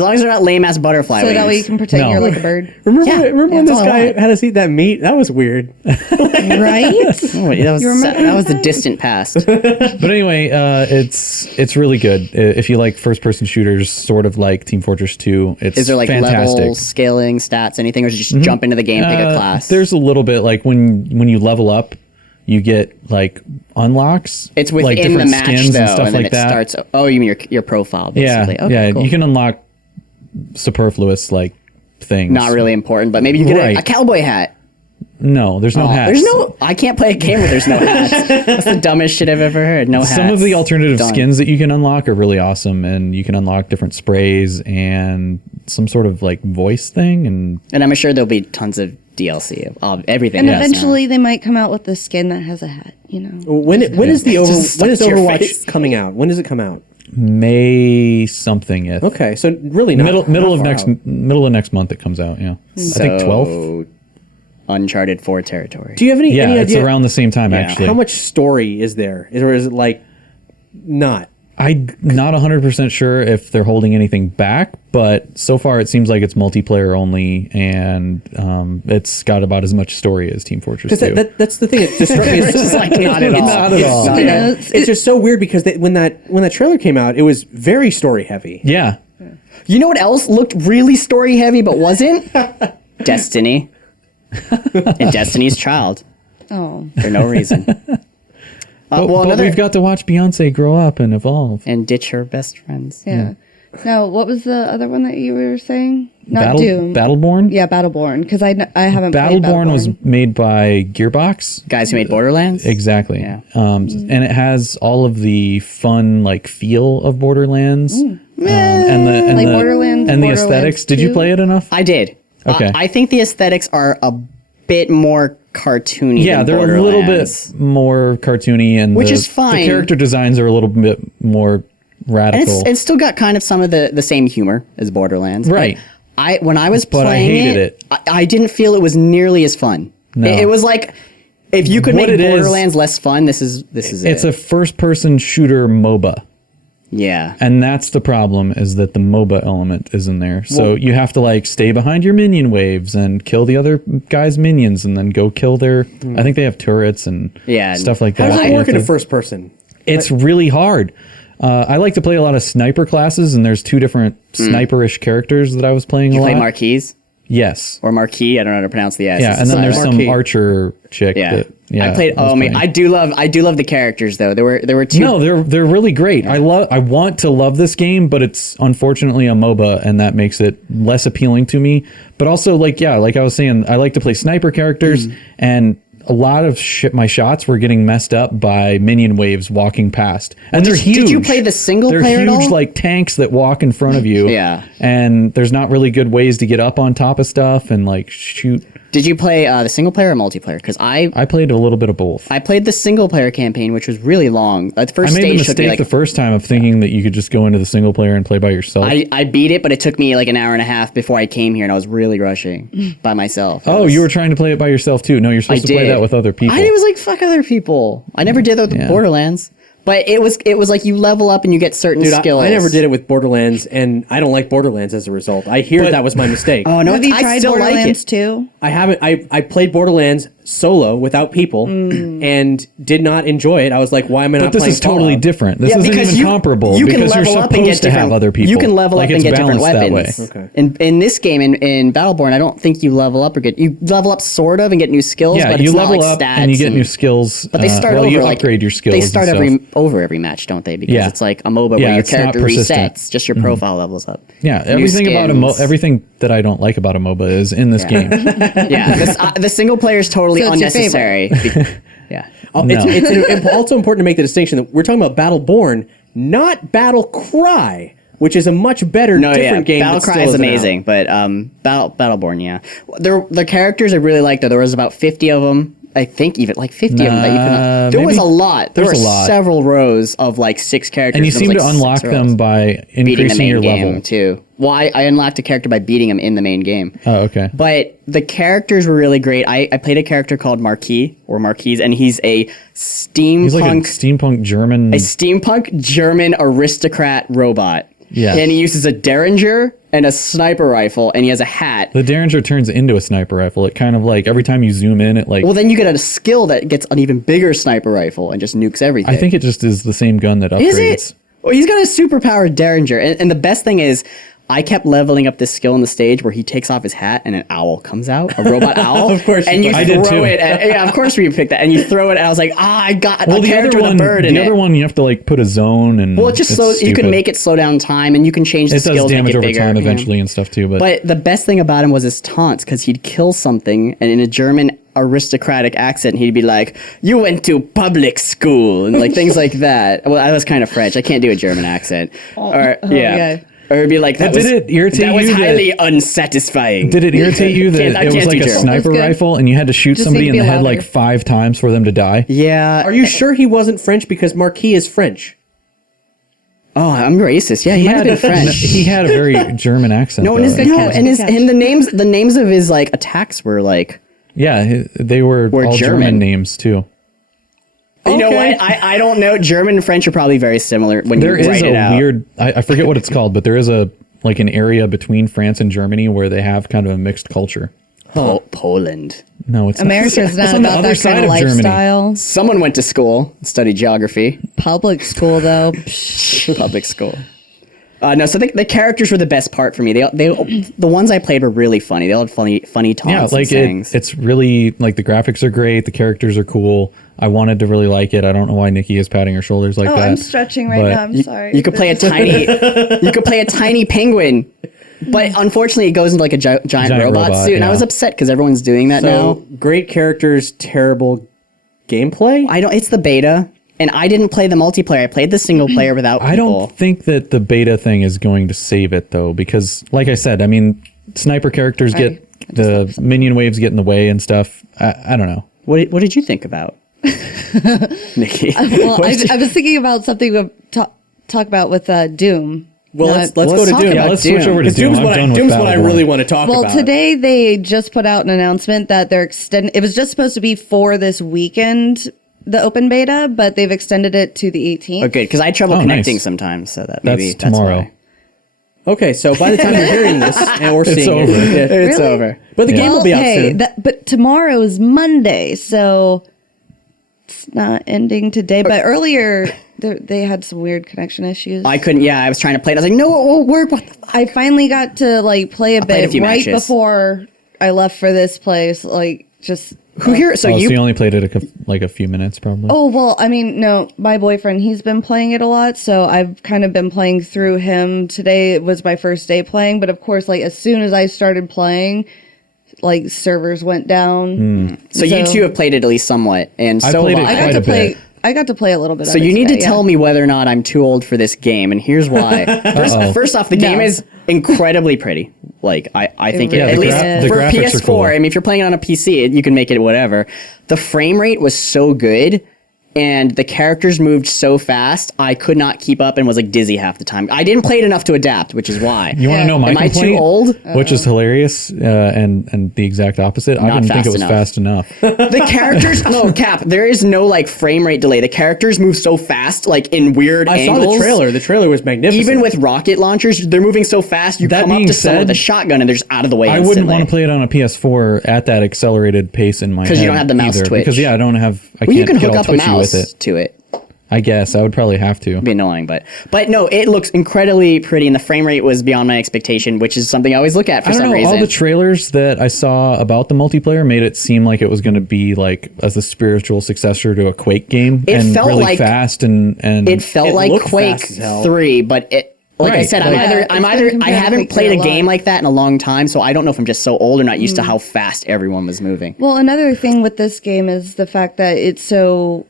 long as they're not lame ass butterfly So wings. that way you can pretend No. you're like a bird. Remember when that's this all I guy want. had us eat that meat? That was weird. Right? Oh, that was the distant past. But anyway, it's really good. If you like first person shooters, sort of like Team Fortress 2, it's Is there like fantastic. level scaling stats, anything, or just jump into the game, pick a class? There's a little bit like when you level up, you get like unlocks. It's like within the different match skins though, and stuff and then like it that. starts. Oh, you mean your profile? Yeah, Basically. Okay, yeah. cool. You can unlock superfluous like things. Not really important, but maybe you get Right. a cowboy hat. No, there's no hats. There's no. I can't play a game where there's no hats. That's the dumbest shit I've ever heard. No hats. Some of the alternative Done. skins that you can unlock are really awesome, and you can unlock different sprays and some sort of like voice thing. And I'm sure there'll be tons of DLC of everything. And else now. eventually they might come out with the skin that has a hat, you know. When is Just stuck to your Overwatch face. coming out? When does it come out? May something. If Okay, so really not middle of far next out. middle of next month it comes out. Yeah, I think 12th. Uncharted 4 territory. Do you have any Yeah, it's idea around the same time actually. how much story is there? Or is it like not? I'm not 100% sure if they're holding anything back, but so far it seems like it's multiplayer only, and it's got about as much story as Team Fortress 2. Because that's the thing. It just struck me. It's just like not at all. Not at all. You know, It's just so weird because when that trailer came out, it was very story heavy. Yeah. You know what else looked really story heavy but wasn't? Destiny. And Destiny's Child. Oh. For no reason. But we've got to watch Beyonce grow up and evolve. And ditch her best friends. Yeah. Now, what was the other one that you were saying? Not Doom. Battleborn? Yeah, Battleborn. Because I haven't played Battleborn was Battleborn. made by Gearbox. Guys who made Borderlands? Exactly. Yeah. And it has all of the fun like feel of Borderlands. And the Like Borderlands, and the Borderlands aesthetics. Did you 2? play it enough? I did. Okay. I think the aesthetics are a bit more cartoony Yeah, than they're a little bit Borderlands. more cartoony, and Which the, is fine. The character designs are a little bit more And radical. it's still got kind of some of the same humor as Borderlands. but Right. When I was But I playing hated it. I didn't feel it was nearly as fun. No. It was like, if you could What make it is- Borderlands less fun, this is it's it. a first-person shooter MOBA. Yeah. And that's the problem, is that the MOBA element is in there. So you have to like stay behind your minion waves and kill the other guy's minions, and then go kill their. I think they have turrets and Yeah, stuff like How that. does You it work have in a to- first person? It's really hard. I like to play a lot of sniper classes, and there's two different sniperish characters that I was playing You a lot. play Marquise? Yes. or Marquis. I don't know how to pronounce the S. Yeah, It's and then there's silent. some archer chick. Yeah. That, I played. was Oh, I mean, playing. I do love the characters though. There were two. No, they're really great. I want to love this game, but it's unfortunately a MOBA, and that makes it less appealing to me. But also, like I was saying, I like to play sniper characters, and a lot of my shots were getting messed up by minion waves walking past, and they're huge. Did you play the single they're player huge, at all? like tanks that walk in front of you. Yeah. and there's not really good ways to get up on top of stuff and like shoot. Did you play the single player or multiplayer? Because I played a little bit of both. I played the single player campaign, which was really long. The first I made the stage took me mistake like the first time of thinking that you could just go into the single player and play by yourself. I beat it, but it took me like an hour and a half before I came here, and I was really rushing by myself. Oh, you were trying to play it by yourself too? No, you're supposed to play that with other people. I was like, fuck other people. I never did that with Borderlands. But it was like you level up and you get certain skills. I never did it with Borderlands, and I don't like Borderlands as a result. I hear that was my mistake. Oh no, Have you I tried still Borderlands like it. too? I haven't. I played Borderlands solo without people and did not enjoy it. I was like, why am I not But this playing is totally Fallout? different. This Yeah, isn't because even comparable you can because you're level up and get supposed to have different- other people. You can level Like, up and it's get different balanced that weapons. way. In this game, in Battleborn, I don't think you level up or you level up sort of and get new skills. Yeah, but you it's level not like up stats and you get new skills. But they start over. You like, upgrade your skills. They start and stuff. every match, don't they? Because Yeah. it's like a MOBA Yeah, where your it's not character persistent. resets, just your profile levels up. Yeah, New everything about skins. everything that I don't like about a MOBA is in this game. Yeah, the single player is totally So it's your unnecessary. Yeah. It's also important to make the distinction that we're talking about Battleborn, not Battle Cry, which is a much better, different game. Battle that Cry still is isn't amazing, out. but Battleborn, yeah. The characters I really liked. There was about 50 of them. I think even like 50 of them that you could. There was maybe- a lot. There there's were a lot. several rows of like 6 characters. And you There seem was, to like, unlock 6 them rows. by Beating the increasing main your game level. too. Well, I unlocked a character by beating him in the main game. Oh, okay. But the characters were really great. I played a character called Marquis, and he's a steampunk, He's like a steampunk German. German aristocrat robot. Yeah. And he uses a Derringer and a sniper rifle, and he has a hat. The Derringer turns into a sniper rifle. It kind of like every time you zoom in, it like. Well, then you get a skill that gets an even bigger sniper rifle and just nukes everything. I think it just is the same gun that upgrades. Is it? Well, he's got a superpowered Derringer, and the best thing is, I kept leveling up this skill in the stage where he takes off his hat and an owl comes out, a robot owl. Of course and you you I did throw too. it. Yeah, of course we picked that, and you throw it. And I was like, I got Well, a character with a bird in the it. other one, you have to like put a zone and. Well, it just it's slows. You can stupid. make it slow down time, and you can change the It does skills and damage make it over bigger. time you know? eventually and stuff too, but But the best thing about him was his taunts, because he'd kill something, and in a German aristocratic accent, he'd be like, "You went to public school," and like things like that. Well, I was kind of French. I can't do a German accent. yeah. Or it'd be like, that Did was, it irritate that was you that- highly unsatisfying. did it irritate you that I it was can't like do a German. sniper That's good. rifle and you had to shoot Just somebody need in to the be head louder. like 5 times for them to die? Yeah. Are you sure he wasn't French? Because Marquis is French. Oh, I'm racist. Yeah, he might have been French. He had a very German accent. No, and though. the names of his like attacks were like. Yeah, they were all German German. names too. You know Okay. what? I don't know. German and French are probably very similar when There you is write it a out. weird. I forget what it's called, but there is a like an area between France and Germany where they have kind of a mixed culture. Poland. No, it's America's not. not It's on the about other that side kind of of Germany. lifestyle. Someone went to school, studied geography. Public school, though. Public school. No, so the characters were the best part for me. The ones I played were really funny. They all had funny taunts Yeah, like and sayings. it's really like the graphics are great, the characters are cool. I wanted to really like it. I don't know why Nikki is patting her shoulders like Oh, that. I'm stretching right but- now. I'm sorry. You could play a tiny penguin, but unfortunately it goes into like a giant robot suit, and I yeah. was upset because everyone's doing that So now. great characters, terrible gameplay. It's the beta, and I didn't play the multiplayer. I played the single player without people. I don't think that the beta thing is going to save it though, because like I said, I mean, sniper characters get the minion waves get in the way and stuff. I don't know. What did you think about Nicky? Well, I was thinking about something to talk about with Doom. Well, No, let's let's go to talk Doom. about Let's switch Doom. over to Because Doom. Doom's I'm what, done with Doom's what I Battleborn. really want to talk Well, about. today they just put out an announcement that they're extending. It was just supposed to be for this weekend, the open beta, but they've extended it to the 18th. Oh, good, because I had trouble Oh, connecting nice. sometimes, so that That's maybe tomorrow. That's Okay, so by the time you're hearing this and we're seeing over. it, why. It's Really? over. but the game Well, will be out hey, soon. but tomorrow is Monday, so it's not ending today. But earlier they had some weird connection issues. I couldn't. Yeah, I was trying to play it. I was like, no, it won't work. What the fuck? I finally got to like play a bit few right matches. before I left for this place. Like just Who here? So So you you only played it a few minutes, probably. Oh, well, I mean, no, my boyfriend, he's been playing it a lot, so I've kind of been playing through him. Today was my first day playing, but of course, like, as soon as I started playing, like, servers went down. So you two have played it at least somewhat, and I so played have it I. quite a bit. I got to play a little bit. So of it you need to today, tell me whether or not I'm too old for this game, and here's why. First off, the game is incredibly pretty. Like I think really at least the for graphics are PS4. cool. I mean, if you're playing it on a PC, you can make it whatever. The frame rate was so good. And the characters moved so fast, I could not keep up and was like dizzy half the time. I didn't play it enough to adapt, which is why. You want to know my Am I complaint? too old? Which is hilarious, and the exact opposite. I didn't think it was fast enough. The characters, no, Cap, there is no like frame rate delay. The characters move so fast, like in weird I angles. saw the trailer. The trailer was magnificent. Even with rocket launchers, they're moving so fast, you That come up being to someone with said, a shotgun and they're just out of the way I instantly. wouldn't want to play it on a PS4 at that accelerated pace in my head. 'Cause you don't have the mouse either, twitch. Because I don't have. I Well, you can't can get hook all up a twitchy mouse with it. to it. I guess I would probably have to. Be annoying, but no, it looks incredibly pretty, and the frame rate was beyond my expectation, which is something I always look at for I don't some know. reason. All the trailers that I saw about the multiplayer made it seem like it was going to be like as a spiritual successor to a Quake game, It and felt really like- fast and it felt It like looked Quake fast as hell. 3, but it. Like I Right, said, like- I'm it's been either I compared to haven't Quake played 3 a a game lot. like that in a long time, so I don't know if I'm just so old or not used to how fast everyone was moving. Well, another thing with this game is the fact that it's so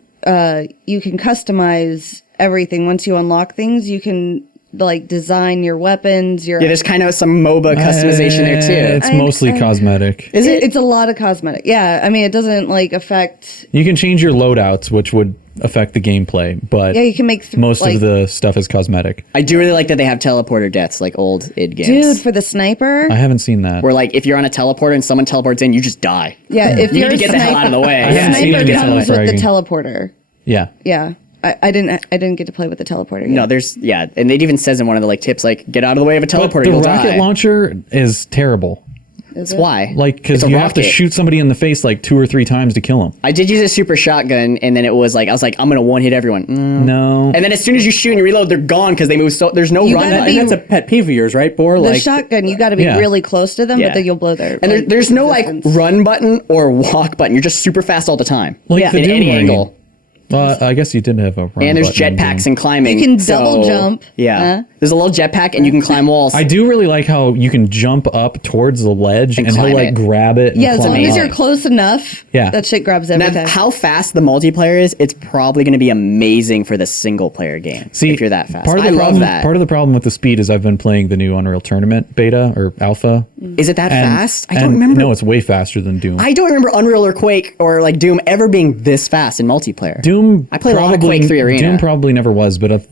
you can customize everything. Once you unlock things, you can like design your weapons. Your Yeah, there's kind of some MOBA customization there too. It's mostly cosmetic. Is it? It's a lot of cosmetic. Yeah, I mean, it doesn't like affect. You can change your loadouts, which would affect the gameplay, but Yeah, you can make most like, of the stuff is cosmetic. I do really like that they have teleporter deaths like old id games. dude for the sniper. I haven't seen that. Where like if you're on a teleporter and someone teleports in, you just die. Yeah, if You you're need to a get the hell sniper, out of the way. I haven't seen sniper any comes with the telefragging. teleporter. Yeah. Yeah, I didn't get to play with the teleporter. Yet. No, there's and it even says in one of the like tips like get out of the way of a But teleporter. the You'll rocket die. launcher is terrible. Is That's it? why. Like, because It's a you have to rocket. shoot somebody in the face like 2 or 3 times to kill them. I did use a super shotgun, and then it was like I was like I'm gonna one hit everyone. No. And then as soon as you shoot and you reload, they're gone because they move so. There's no You run gotta button. And that's a pet peeve of yours, right, Bor? The Like, shotgun, you got to be Yeah. really close to them, Yeah. but then you'll blow their. And like, there's no like resistance. run button or walk button. You're just super fast all the time. Like Yeah. the in Doom any ring. angle. I guess you did have a run And there's button in jetpacks Doom. and climbing. You can double jump. Yeah. Huh? There's a little jetpack and you can climb walls. I do really like how you can jump up towards the ledge and he'll climb like it. grab it. And Yeah, as long climb as up. you're close enough. Yeah. that shit grabs Now, everything. how fast the multiplayer is, it's probably going to be amazing for the single player game. See, if you're that fast. Part of the I problem, love that. Part of the problem with the speed is I've been playing the new Unreal Tournament beta or alpha. Is it that and- fast? I and don't remember. No, it's way faster than Doom. I don't remember Unreal or Quake or like Doom ever being this fast in multiplayer. Doom. I played a lot of Quake 3 Arena. Doom probably never was, but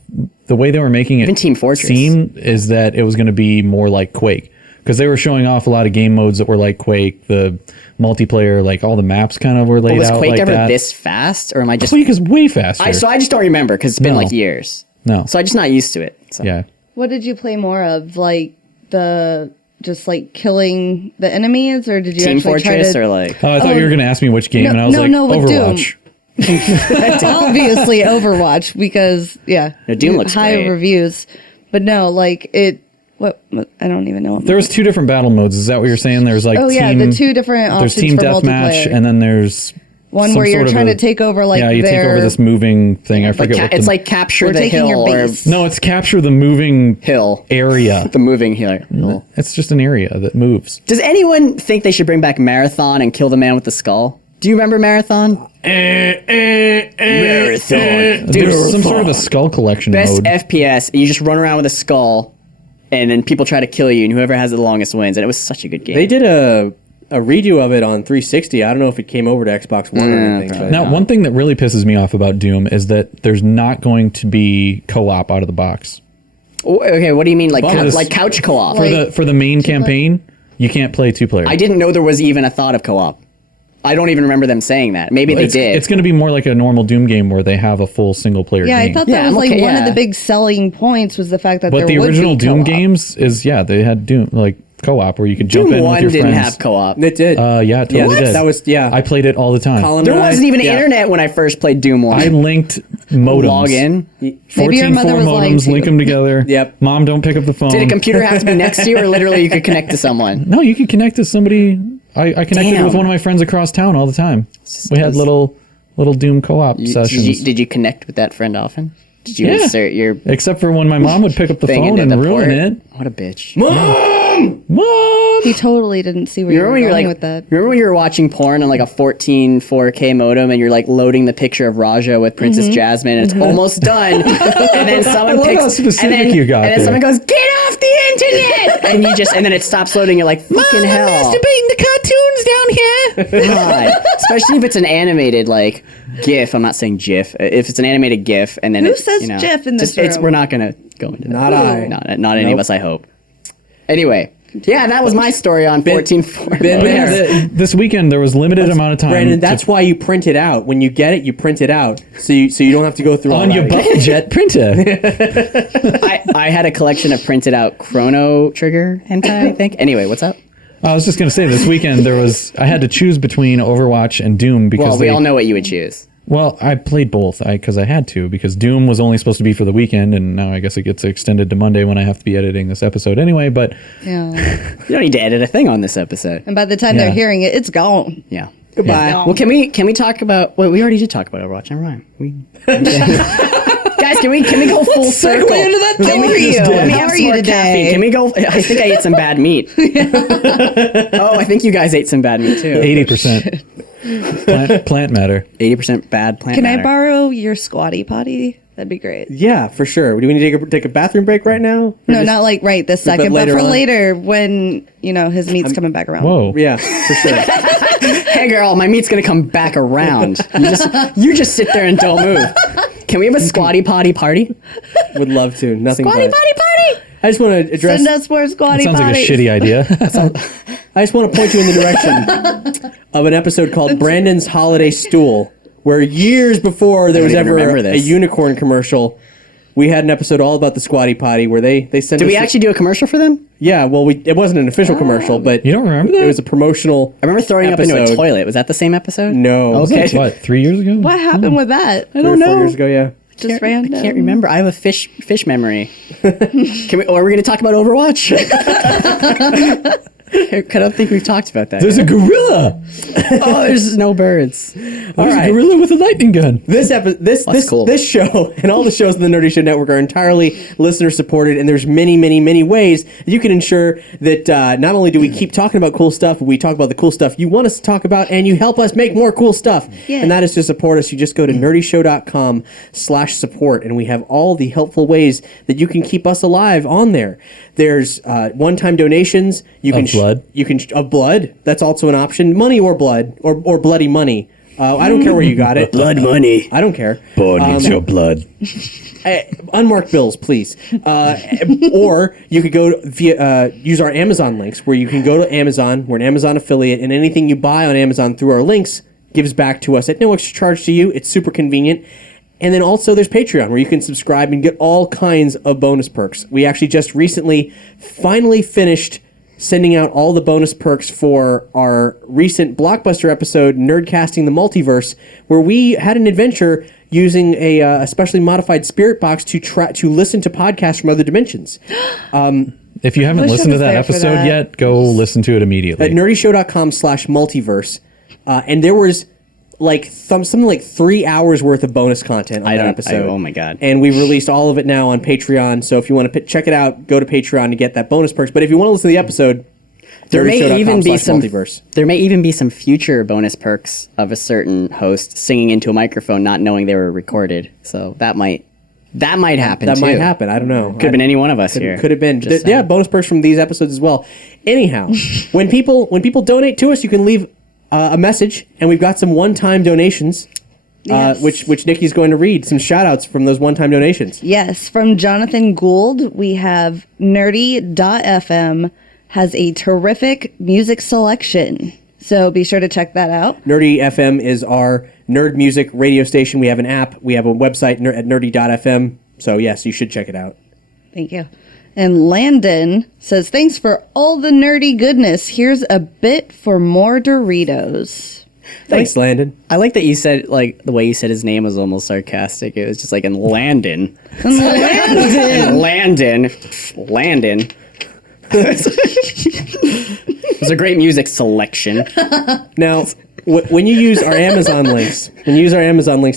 the way they were making it Even Team Fortress. seem is that it was going to be more like Quake because they were showing off a lot of game modes that were like Quake. The multiplayer, like all the maps, kind of were laid But was out Quake like ever that. this fast, or am I just? Quake is way faster. I just don't remember because it's been No. like years. No. So I'm just not used to it. So. Yeah. What did you play more of? Like the just like killing the enemies, or did you Team actually Fortress try to? or like Oh, I thought you were going to ask me which game, No, and I was no, like, no, with Doom. Overwatch. Obviously Overwatch because No, Doom looks high great. reviews, but no, like it. What I don't even know. What There was 2 different battle modes. Is that what you're saying? There's like oh team, yeah, the 2 different There's options team for deathmatch, multiplayer. and then there's One some where you're sort of trying a- to take over like you take over this moving thing. I Like forget what it's the, like capture We're the taking your hill or base. no, it's capture the moving hill. area. The moving hill. It's just an area that moves. Does anyone think they should bring back Marathon and kill the man with the skull? Do you remember Marathon? Marathon. There's some sort of a skull collection Best mode. FPS, and you just run around with a skull, and then people try to kill you, and whoever has the longest wins. And it was such a good game. they did a redo of it on 360. I don't know if it came over to Xbox One or anything. probably But Now, one thing that really pisses me off about Doom is that there's not going to be co-op out of the box. Oh, okay, what do you mean, like Well, like couch co-op? For the main campaign, you can't play 2-player. I didn't know there was even a thought of co-op. I don't even remember them saying that. Maybe they did. It's going to be more like a normal Doom game where they have a full single player Yeah, game. I thought Yeah, that was I'm like okay, one of yeah. the big selling points was the fact that but there the would original be Doom co-op. games is they had Doom like co-op where you could jump Doom in with 1 your didn't friends. have co-op. It did. Yeah, it totally did. That was I played it all the time. Colin There and I- wasn't even yeah. internet when I first played Doom 1. I linked modems. Log in. Maybe your 14 mother was lying modems, to link you. them together. Yep. Mom, don't pick up the phone. Did a computer have to be next to you, or literally you could connect to someone? No, you could connect to somebody. I connected Damn. with one of my friends across town all the time. We had little Doom co-op sessions. Did you connect with that friend often? Did you Yeah. insert your Except for when my mom would pick up the thing phone into and the ruin port? it. What a bitch. Mom! He totally didn't see where You you remember were when you're going like, with that. remember when you were watching porn on like a 14 4K modem and you're like loading the picture of Raja with Princess Jasmine and it's almost done, and then someone love picks how specific and then, you got and then there. someone goes, "Get off the internet!" and you just and then it stops loading. You're like, "Fucking hell!" the cartoons down here. God. Especially if it's an animated like GIF. I'm not saying GIF. If it's an animated GIF, and then Who it, says you know, GIF in this it's room? we're not gonna go into that. Not I. Not any of us. I hope. Anyway, yeah, that was my story on 14.4. been there. This weekend there was limited amount of time. Brandon, that's why you print it out. When you get it, you print it out, so you don't have to go through all on your that. bubble jet printer. I had a collection of printed out Chrono Trigger hentai, I think. Anyway, what's up? I was just gonna say this weekend I had to choose between Overwatch and Doom because Well, we all know what you would choose. Well, I played both because I had to, because Doom was only supposed to be for the weekend, and now I guess it gets extended to Monday when I have to be editing this episode anyway, but Yeah. You don't need to edit a thing on this episode. And by the time Yeah. they're hearing it, it's gone. Yeah. Goodbye. Yeah. Well, can we talk about? Well, we already did talk about Overwatch. Never mind. Guys, can we go full circle? into that Can we- theory. Let me How have are some you more today? caffeine. Can we go? I think I ate some bad meat. Oh, I think you guys ate some bad meat too. 80% plant matter. 80% bad plant Can matter. I borrow your squatty potty? That'd be great. Yeah, for sure. Do we need to take a bathroom break right now? Or No, just- not like right this second, but later for on? later when, his meat's coming back around. Whoa. Yeah, for sure. Hey, girl, my meat's gonna come back around. You just sit there and don't move. Can we have a squatty potty party? Would love to. Nothing Squatty but. potty party. I just want to address. Send us more That squatty sounds like a potties. shitty idea. I just want to point you in the direction of an episode called Brandon's Holiday Stool, where years before there was don't even ever remember a this. unicorn commercial. We had an episode all about the squatty potty where they sent Did us we actually do a commercial for them? Yeah, well, it wasn't an official commercial, but You don't remember that? it was a promotional. I remember throwing up into a Episode. toilet. Was that the same episode? No. Okay. What, 3 years ago? What happened with that? I don't 4 know. years ago, yeah. Just random. I can't remember. I have a fish memory. Can we? Or are we going to talk about Overwatch? I don't think we've talked about that. There's a gorilla. Oh, there's no birds. There's right. a gorilla with a lightning gun. This cool. this show and all the shows in the Nerdy Show Network are entirely listener supported, and there's many ways that you can ensure that not only do we keep talking about cool stuff, but we talk about the cool stuff you want us to talk about, and you help us make more cool stuff. Yeah. And that is to support us. You just go to nerdyshow.com/support, and we have all the helpful ways that you can keep us alive on there. There's one-time donations. You can blood? Of blood. That's also an option. Money or blood or bloody money. I don't care where you got it. Blood money. I don't care. needs your blood. Unmarked bills, please. Or you could go via use our Amazon links, where you can go to Amazon. We're an Amazon affiliate, and anything you buy on Amazon through our links gives back to us at no extra charge to you. It's super convenient. And then also there's Patreon, where you can subscribe and get all kinds of bonus perks. We actually just recently finally finished sending out all the bonus perks for our recent blockbuster episode, Nerdcasting the Multiverse, where we had an adventure using a specially modified spirit box to listen to podcasts from other dimensions. If you haven't Wish I listened to was that there for episode that. yet, go listen to it immediately. At nerdyshow.com/multiverse. And there was like something like 3 hours worth of bonus content on that episode. oh my God. And we've released all of it now on Patreon. So if you want to check it out, go to Patreon to get that bonus perks. But if you want to listen to the episode, There may even be some. multiverse. There may even be some future bonus perks of a certain host singing into a microphone, not knowing they were recorded. So that might happen. That too. might happen. I don't know. Could have been any one of us here. Could have been. Just Yeah, saying. bonus perks from these episodes as well. Anyhow, when people donate to us, you can leave a message, and we've got some one-time donations, Yes. which Nicky's going to read. Some shout-outs from those one-time donations. Yes, from Jonathan Gould, we have nerdy.fm has a terrific music selection. So be sure to check that out. Nerdy FM is our nerd music radio station. We have an app. We have a website at nerdy.fm. So, yes, you should check it out. Thank you. And Landon says, thanks for all the nerdy goodness. Here's a bit for more Doritos. Thanks, Landon. I like that you said, like, the way you said his name was almost sarcastic. It was just like, and Landon. Landon. Landon. It was a great music selection. Now, when you use our Amazon links,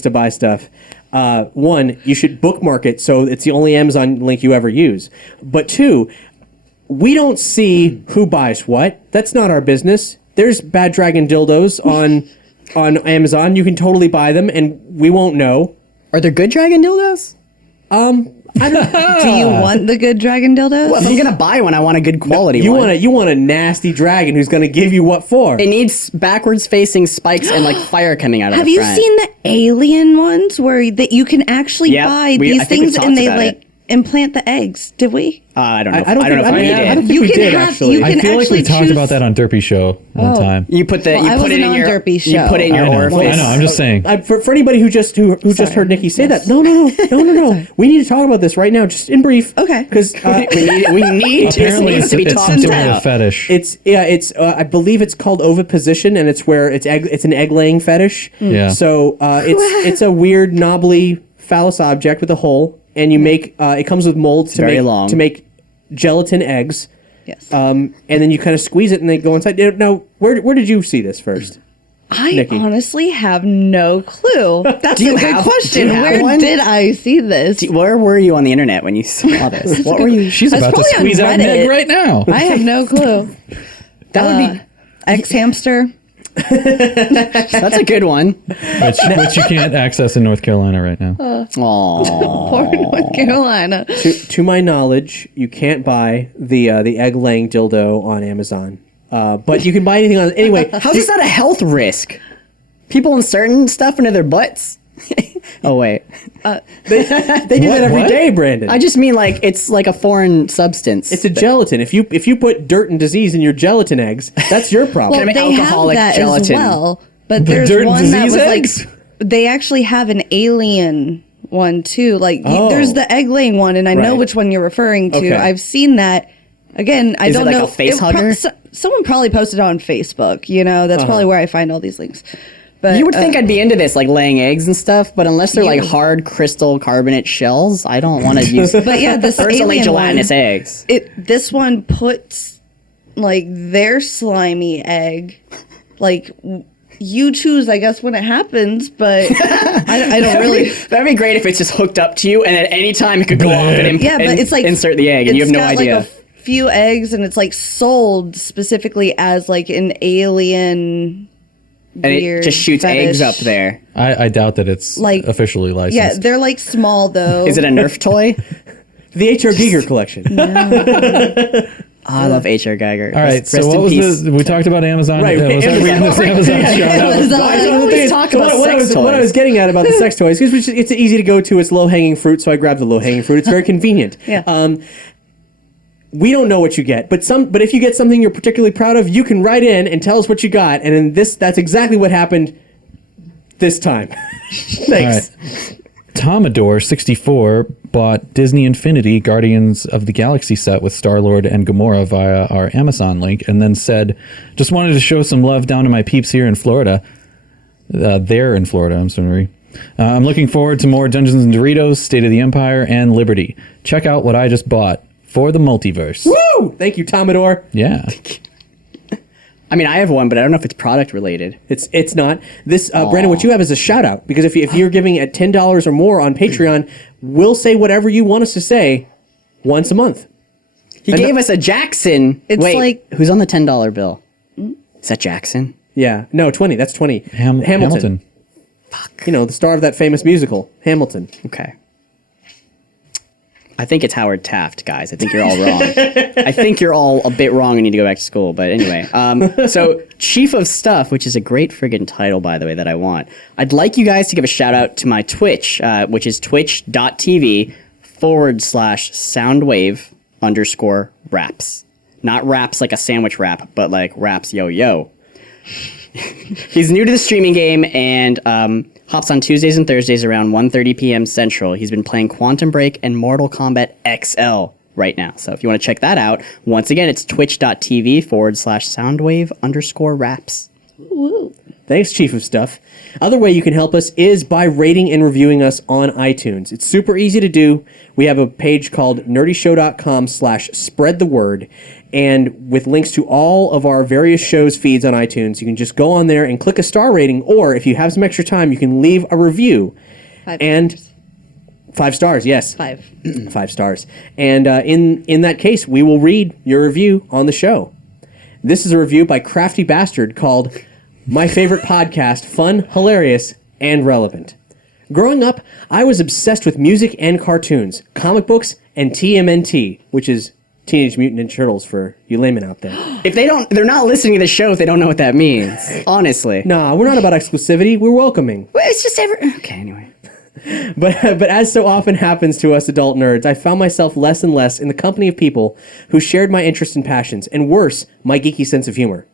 to buy stuff, one, you should bookmark it so it's the only Amazon link you ever use. But two, we don't see who buys what. That's not our business. There's Bad Dragon dildos on Amazon. You can totally buy them, and we won't know. Are there good dragon dildos? I don't. Do you want the good dragon dildo? Well, if I'm gonna buy one, I want a good quality You one. want a nasty dragon who's going to give you what for? It needs backwards facing spikes and like fire coming out of Have the you front. seen the alien ones where that you can actually Yep, buy I these think we've things and talked they about like implant the eggs? Did we? I don't know. I don't think if we did. I don't think You we can did have- actually. you I can feel like we actually talked choose- about that on Derpy Show one time. You put the Well, you I put it wasn't in on your Derpy's you show. put it in your I know, orifice. I know. I'm just saying. For anybody who just heard Nikki say that, no. We need to talk about this right now, just in brief. Okay. Because we need to. This Apparently, needs to be it's talked some sort of about. fetish. it's I believe it's called oviposition, and it's where it's an egg laying fetish. Yeah. So it's a weird knobbly phallus object with a hole, and you make it comes with molds to make gelatin eggs. Yes. And then you kind of squeeze it, and they go inside. Now, where did you see this first? I Nikki. honestly have no clue. That's you a good have- question. do you have Where one? did I see this? Where were you on the internet when you saw this? What were you? She's I was about to probably on squeeze out an Reddit. egg right now. I have no clue. That would be. Ex hamster. That's a good one. which you can't access in North Carolina right now. Aww. Poor North Carolina. To my knowledge, you can't buy the egg laying dildo on Amazon, but you can buy anything on anyway. How's this not a health risk? People inserting stuff into their butts. Oh wait, They do that every day, Brandon. I just mean like it's like a foreign substance. It's a gelatin. If you put dirt and disease in your gelatin eggs, that's your problem. Well, mean, they have alcoholic that gelatin. as well. But The there's dirt and one that disease was eggs? like, they actually have an alien one too. Like there's the egg laying one, and I know Right. which one you're referring to. Okay. I've seen that. Again, I Is it don't like know. a face hugger? Someone probably posted it on Facebook. You know, that's probably where I find all these links. But You would think I'd be into this, like laying eggs and stuff, but unless they're like You- hard crystal carbonate shells, I don't want to use. But yeah, this Or it's like alien gelatinous one, eggs. this one puts like their slimy egg, like you choose, I guess, when it happens. But I don't really. That'd be great if it's just hooked up to you, and at any time it could go off and Yeah, but it's like insert the egg, and you have no got, idea. Like a few eggs, and it's like sold specifically as like an alien. And it weird just shoots eggs up fetish. there. I doubt that it's Like- officially licensed. Yeah, they're like small though. Is it a Nerf toy? The H.R. Giger collection. Oh, I love H.R. Geiger. All right, so what was this? We talked about Amazon. Right, Was I reading this Amazon shout-out? was, Why do you The always thing is, talk about what I sex was toys? getting at about the sex toys, because it's easy to go to, it's low hanging fruit, so I grabbed the low hanging fruit. It's very convenient. Yeah. We don't know what you get, but if you get something you're particularly proud of, you can write in and tell us what you got. And in that's exactly what happened this time. Thanks. All right. Tomador64 bought Disney Infinity Guardians of the Galaxy set with Star-Lord and Gamora via our Amazon link, and then said, just wanted to show some love down to my peeps here in Florida. They're in Florida, I'm sorry. I'm looking forward to more Dungeons and Doritos, State of the Empire, and Liberty. Check out what I just bought for the multiverse. Woo! Thank you, Tomador. Yeah. I mean, I have one, but I don't know if it's product related. It's not. This, Brandon, what you have is a shout out, because if you're giving at $10 or more on Patreon, we'll say whatever you want us to say once a month. He gave us a Jackson. It's Wait, like- who's on the $10 bill? Is that Jackson? Yeah. No, 20. That's 20. Hamilton. You know, the star of that famous musical, Hamilton. Okay. I think it's Howard Taft, guys. I think you're all wrong. I think you're all a bit wrong and need to go back to school. But anyway, so Chief of Stuff, which is a great friggin' title, by the way, that I want. I'd like you guys to give a shout out to my Twitch, which is twitch.tv/soundwave_raps. Not raps like a sandwich wrap, but like raps yo-yo. He's new to the streaming game and hops on Tuesdays and Thursdays around 1:30 p.m. Central. He's been playing Quantum Break and Mortal Kombat XL right now. So if you want to check that out, once again, it's twitch.tv/soundwave_raps. Thanks, Chief of Stuff. Other way you can help us is by rating and reviewing us on iTunes. It's super easy to do. We have a page called nerdyshow.com/spreadtheword, and with links to all of our various shows feeds on iTunes, you can just go on there and click a star rating, or if you have some extra time, you can leave a review. 5 and stars. 5 stars, yes. 5. 5 stars. And in that case, we will read your review on the show. This is a review by Crafty Bastard called My Favorite Podcast, Fun, Hilarious, and Relevant. Growing up, I was obsessed with music and cartoons, comic books, and TMNT, which is Teenage Mutant Ninja Turtles for you laymen out there. If they're not listening to the show if they don't know what that means. Honestly. Nah, we're not about exclusivity. We're welcoming. Well, it's just okay, anyway. But as so often happens to us adult nerds, I found myself less and less in the company of people who shared my interests and passions, and worse, my geeky sense of humor.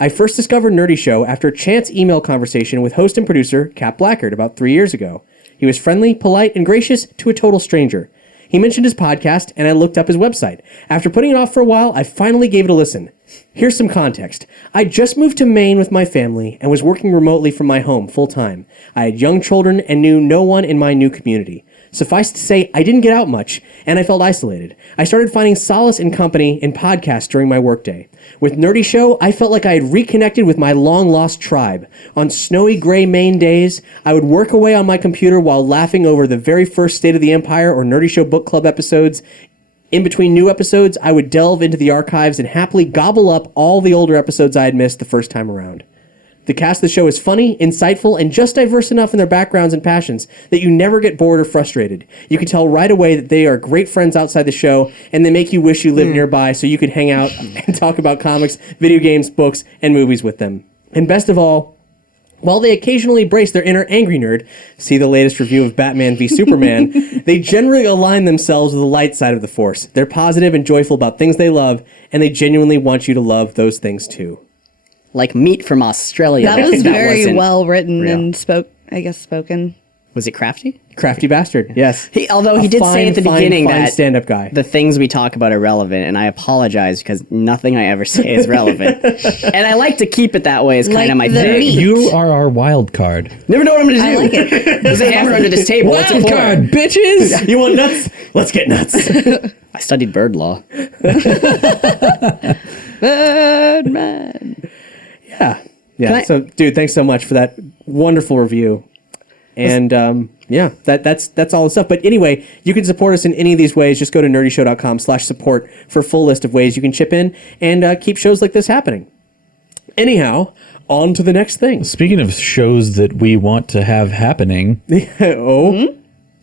I first discovered Nerdy Show after a chance email conversation with host and producer Cap Blackard about 3 years ago. He was friendly, polite, and gracious to a total stranger. He mentioned his podcast, and I looked up his website. After putting it off for a while, I finally gave it a listen. Here's some context. I just moved to Maine with my family and was working remotely from my home full-time. I had young children and knew no one in my new community. Suffice to say, I didn't get out much, and I felt isolated. I started finding solace in company in podcasts during my workday. With Nerdy Show, I felt like I had reconnected with my long-lost tribe. On snowy gray Maine days, I would work away on my computer while laughing over the very first State of the Empire or Nerdy Show Book Club episodes. In between new episodes, I would delve into the archives and happily gobble up all the older episodes I had missed the first time around. The cast of the show is funny, insightful, and just diverse enough in their backgrounds and passions that you never get bored or frustrated. You can tell right away that they are great friends outside the show, and they make you wish you lived nearby so you could hang out and talk about comics, video games, books, and movies with them. And best of all, while they occasionally embrace their inner angry nerd, see the latest review of Batman v Superman, they generally align themselves with the light side of the Force. They're positive and joyful about things they love, and they genuinely want you to love those things too. Like Meat from Australia. That was very wasn't well written real. and spoken. Was it Crafty? Crafty Bastard, yes. Although he did say at the beginning fine that stand-up guy. the things we talk about are relevant, and I apologize because nothing I ever say is relevant. And I like to keep it that way as kind Like of my the thing. meat. You are our wild card. Never know what I'm going to do. I like it. There's a hammer under this table. What's it Wild for? card, bitches! You want nuts? Let's get nuts. I studied bird law. Birdman. Yeah. Can I- So, dude, thanks so much for that wonderful review. And that's all the stuff. But anyway, you can support us in any of these ways. Just go to nerdyshow.com/support for a full list of ways you can chip in and keep shows like this happening. Anyhow, on to the next thing. Speaking of shows that we want to have happening,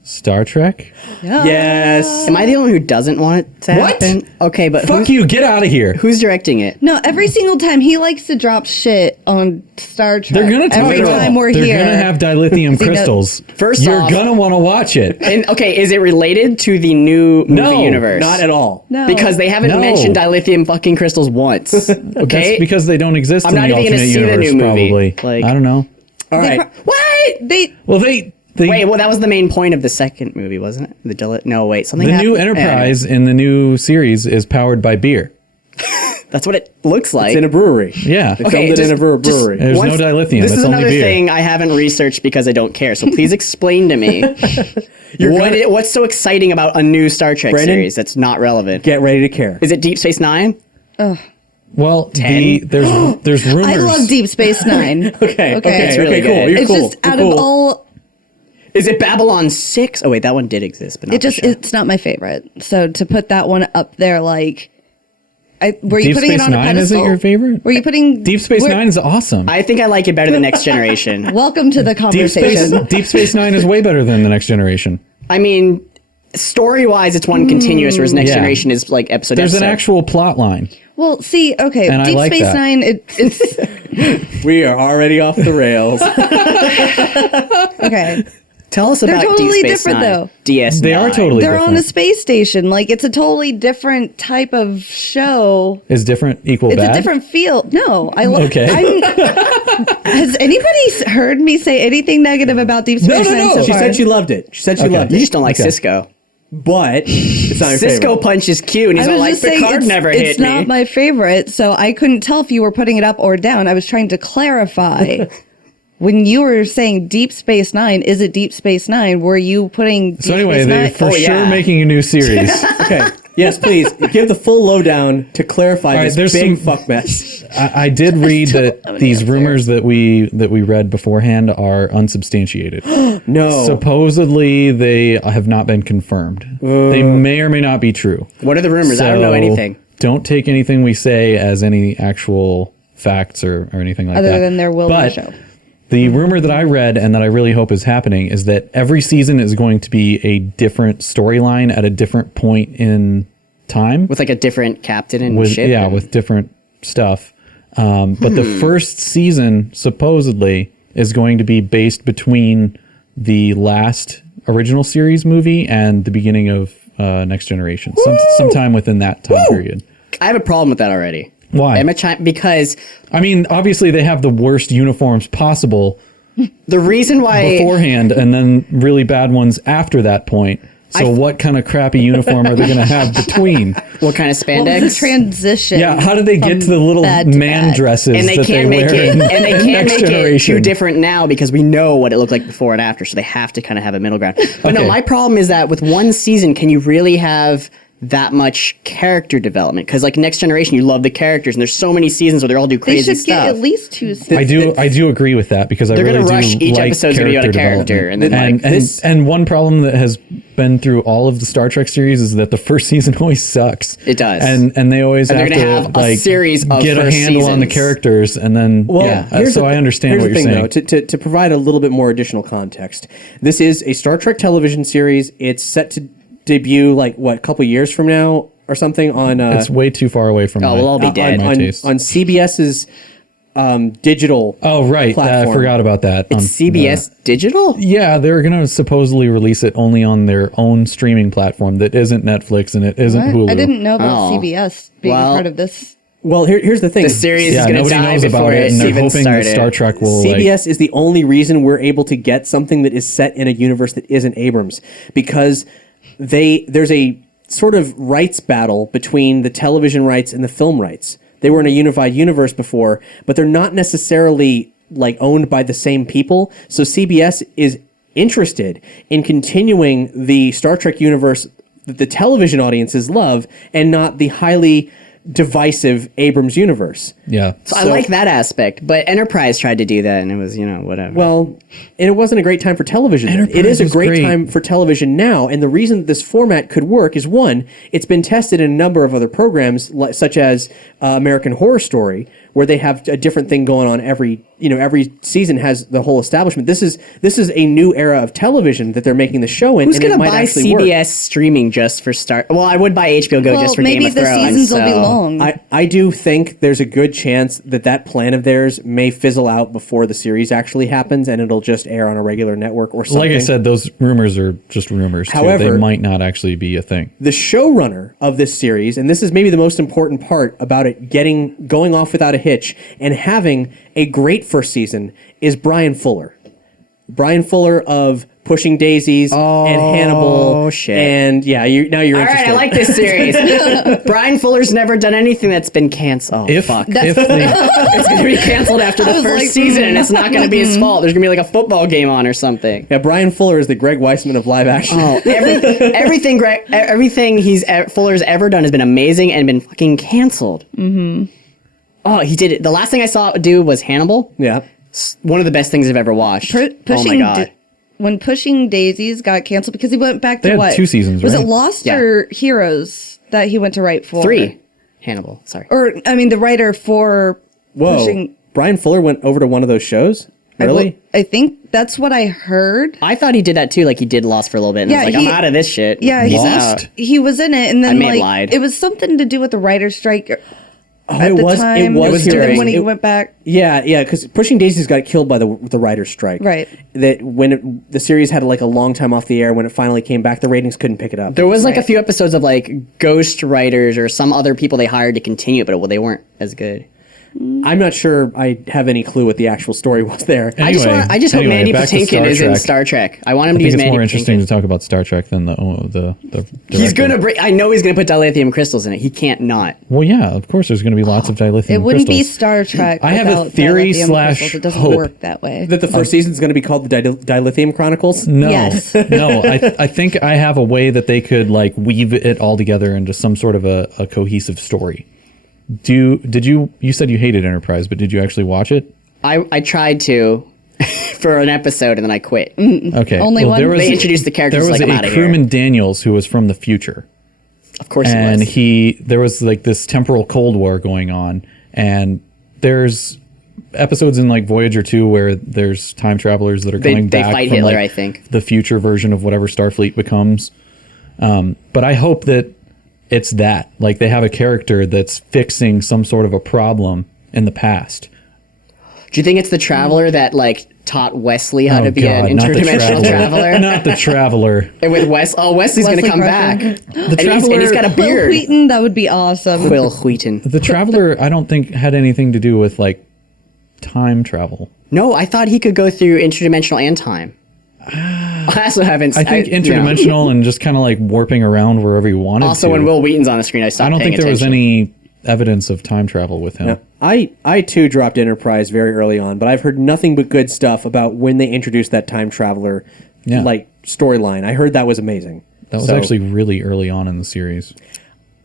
Star Trek? Yes. Am I the only one who doesn't want it to What? happen? Okay, but Fuck you, get out of here. who's directing it? No, every single time he likes to drop shit on Star Trek. They're gonna talk every about time we're They're here. gonna have dilithium See, no- crystals. First You're off- gonna want to watch it. And okay, is it related to the new movie No, universe? Not at all. No. Because they haven't No. mentioned dilithium fucking crystals once. Okay? That's because they don't exist I'm in not the even gonna alternate see the universe, new movie. probably. Like- I don't know. All They right. What? Well, they Wait, well, that was the main point of the second movie, wasn't it? No, wait, something the new happened. Enterprise in the new series is powered by beer. That's what it looks like. It's in a brewery. Yeah. They filmed it in a brewery. There's no dilithium. This It's is only another beer. thing I haven't researched because I don't care. So please explain to me what's so exciting about a new Star Trek Brandon? series that's not relevant. Get ready to care. Is it Deep Space Nine? Well, 10? there's rumors. I love Deep Space Nine. Okay. it's really okay, cool. good. You're It's cool. just You're out cool. of all. Is it Babylon 6? Oh wait, that one did exist, but not It's not my favorite. So to put that one up there, like, were you Deep putting Space it on a Nine pedestal? isn't your favorite? Were you putting Deep Space Nine is awesome. I think I like it better than Next Generation. Welcome to the conversation. Deep Space Nine is way better than the Next Generation. I mean, story-wise, it's one continuous, whereas Next Yeah. Generation is like episode. There's an episode. actual plot line. Well, see, okay, And I Deep like Space that. Nine. It's We are already off the rails. okay. Tell us about totally Deep Space different, Nine. though. DS9. They are totally They're different. on a space station. Like, it's a totally different type of show. Is different equal It's bad? a different feel. No, I love. Okay. Has anybody heard me say anything negative about Deep Space Nine so She far? said she loved it. She said she Okay. loved You it. just don't like Okay. Cisco. but it's not your Cisco favorite. Punch is cute, and he's all like, Picard never hit me. It's not my favorite, so I couldn't tell if you were putting it up or down. I was trying to clarify. When you were saying Deep Space Nine, is it Deep Space Nine? Were you putting Deep So anyway, Space they're Nine? for sure making a new series. Okay. Yes, please give the full lowdown to clarify All right, this there's big some- fuck mess. I did read that these rumors that we read beforehand are unsubstantiated. No. Supposedly, they have not been confirmed. They may or may not be true. What are the rumors? I don't know So anything. Don't take anything we say as any actual facts or anything like that. Other than there will be a But show. the rumor that I read and that I really hope is happening is that every season is going to be a different storyline at a different point in time. With like a different captain and with ship. and- with different stuff. But the first season supposedly is going to be based between the last original series movie and the beginning of Next Generation, sometime within that time period. I have a problem with that already. Why? Because I mean, obviously they have the worst uniforms possible the reason why beforehand, and then really bad ones after that point. So what kind of crappy uniform are they going to have between? what kind of What was spandex? the transition? Yeah, how did they get to the little bad to man bad? dresses and they that can't they make wear it, in and they can't Next make it Generation? too different now because we know what it looked like before and after. So they have to kind of have a middle ground. But no, Okay. my problem is that with one season, can you really have that much character development? Because like Next Generation, you love the characters, and there's so many seasons where they all do They crazy should get stuff. at least 2 seasons. I do agree with that because They're I really gonna rush do each like episode's gonna be about a character, development. and then, like, and, this- and one problem that has been through all of the Star Trek series is that the first season always sucks. It does. and they always And have they're to gonna have a like series of get a first handle on the seasons. characters, and then so I understand here's what the you're thing, saying. Though, to provide a little bit more additional context, this is a Star Trek television series. It's set to debut a couple years from now or something on. It's way too far away from. we'll all be dead. My taste. on CBS's digital. Oh right, I platform. forgot about that. It's CBS Digital? Yeah, they're going to supposedly release it only on their own streaming platform that isn't Netflix and it isn't What? Hulu. I didn't know about Oh. CBS being Well, part of this. Well, here's the thing. The series Yeah, is going to nobody die knows before about it, it's and they're even hoping that started. Star Trek will. CBS is the only reason we're able to get something that is set in a universe that isn't Abrams, because there's a sort of rights battle between the television rights and the film rights. They were in a unified universe before, but they're not necessarily owned by the same people. So CBS is interested in continuing the Star Trek universe that the television audiences love, and not the highly divisive Abrams universe. Yeah. So I like that aspect, but Enterprise tried to do that, and it was, whatever. Well, and it wasn't a great time for television. then. It Enterprise is a was great great. time for television now, and the reason that this format could work is, one, it's been tested in a number of other programs, such as American Horror Story, where they have a different thing going on every season has the whole establishment. This is a new era of television that they're making the show in. Who's and it going to might buy actually work. CBS streaming just for Star? Well, I would buy HBO Go just for Game maybe of the Thrones. seasons will be so- long. I do think there's a good chance that plan of theirs may fizzle out before the series actually happens, and it'll just air on a regular network or something. Like I said, those rumors are just rumors. However- they might not actually be a thing. The showrunner of this series, and this is maybe the most important part about it going off without a hitch and having a great first season, is Brian Fuller. Brian Fuller of Pushing Daisies and Hannibal. shit. And yeah, now you're All right, interested. I like this series. Brian Fuller's never done anything that's been canceled. Oh, If fuck. if they, It's going to be canceled after the was first like, season, and it's not going to be his fault. There's going to be like a football game on or something. Yeah, Brian Fuller is the Greg Weisman of live action. Oh, everything Fuller's ever done has been amazing and been fucking canceled. Mm-hmm. Oh, he did it. The last thing I saw do was Hannibal. Yeah. One of the best things I've ever watched. Oh my god. When Pushing Daisies got canceled because he went back to They had what? 2 seasons, Was right? it Lost Yeah. or Heroes that he went to write for? 3. Hannibal. Sorry. Or the writer for Whoa. Pushing. Brian Fuller went over to one of those shows? Really? I think that's what I heard. I thought he did that too, like he did Lost for a little bit. And Yeah, I was like, I'm out of this shit. Yeah, He's Lost? out. He was in it, and then I may have lied. it was something to do with the writer's strike. Oh, At it the was. time, It was during- during when he it- went back. Yeah, because Pushing Daisies got killed by the writer's strike. Right. That when the series had a long time off the air, when it finally came back, the ratings couldn't pick it up. There was like a few episodes of like ghost writers or some other people they hired to continue it, but they weren't as good. I'm not sure I have any clue what the actual story was there. I just hope Mandy back to Patinkin is in Trek. Star Trek. I want him I to think use it's Mandy more interesting Patinkin. to talk about Star Trek than the He's director. gonna bring. I know he's gonna put dilithium crystals in it. He can't not. Well, yeah, of course. There's going to be lots of dilithium. It wouldn't be crystals. Star Trek. I have a without theory dilithium slash crystals. It doesn't hope. work that way. That the first season is going to be called the Dilithium Chronicles? No, Yes. no. I think I have a way that they could like weave it all together into some sort of a cohesive story. Did you said you hated Enterprise, but did you actually watch it? I tried to for an episode and then I quit. Okay. Only one? They introduced the characters There was like, I'm a outta here. crewman Daniels who was from the future. Of course, And he was. there was like this temporal Cold War going on, and there's episodes in like Voyager 2 where there's time travelers that are They going back fight from Hitler, like, I think. the future version of whatever Starfleet becomes. But I hope that it's that, like they have a character that's fixing some sort of a problem in the past. Do you think it's the Traveler that like taught Wesley how to be an not the interdimensional traveler? Not the Traveler. And with Wesley's Wesley gonna come Crusher. back. And he's got a Will beard. Wheaton, that would be awesome. Will Wheaton. The Traveler, I don't think had anything to do with like time travel. No, I thought he could go through interdimensional and time. I also haven't. I think you know. interdimensional and just kind of like warping around wherever you wanted Also, to. when Will Wheaton's on the screen, I stopped. I don't paying think there was attention. any evidence of time travel with him. I too dropped Enterprise very early on, but I've heard nothing but good stuff about when they introduced that time traveler Yeah. like storyline. I heard that was amazing. That was So, actually really early on in the series.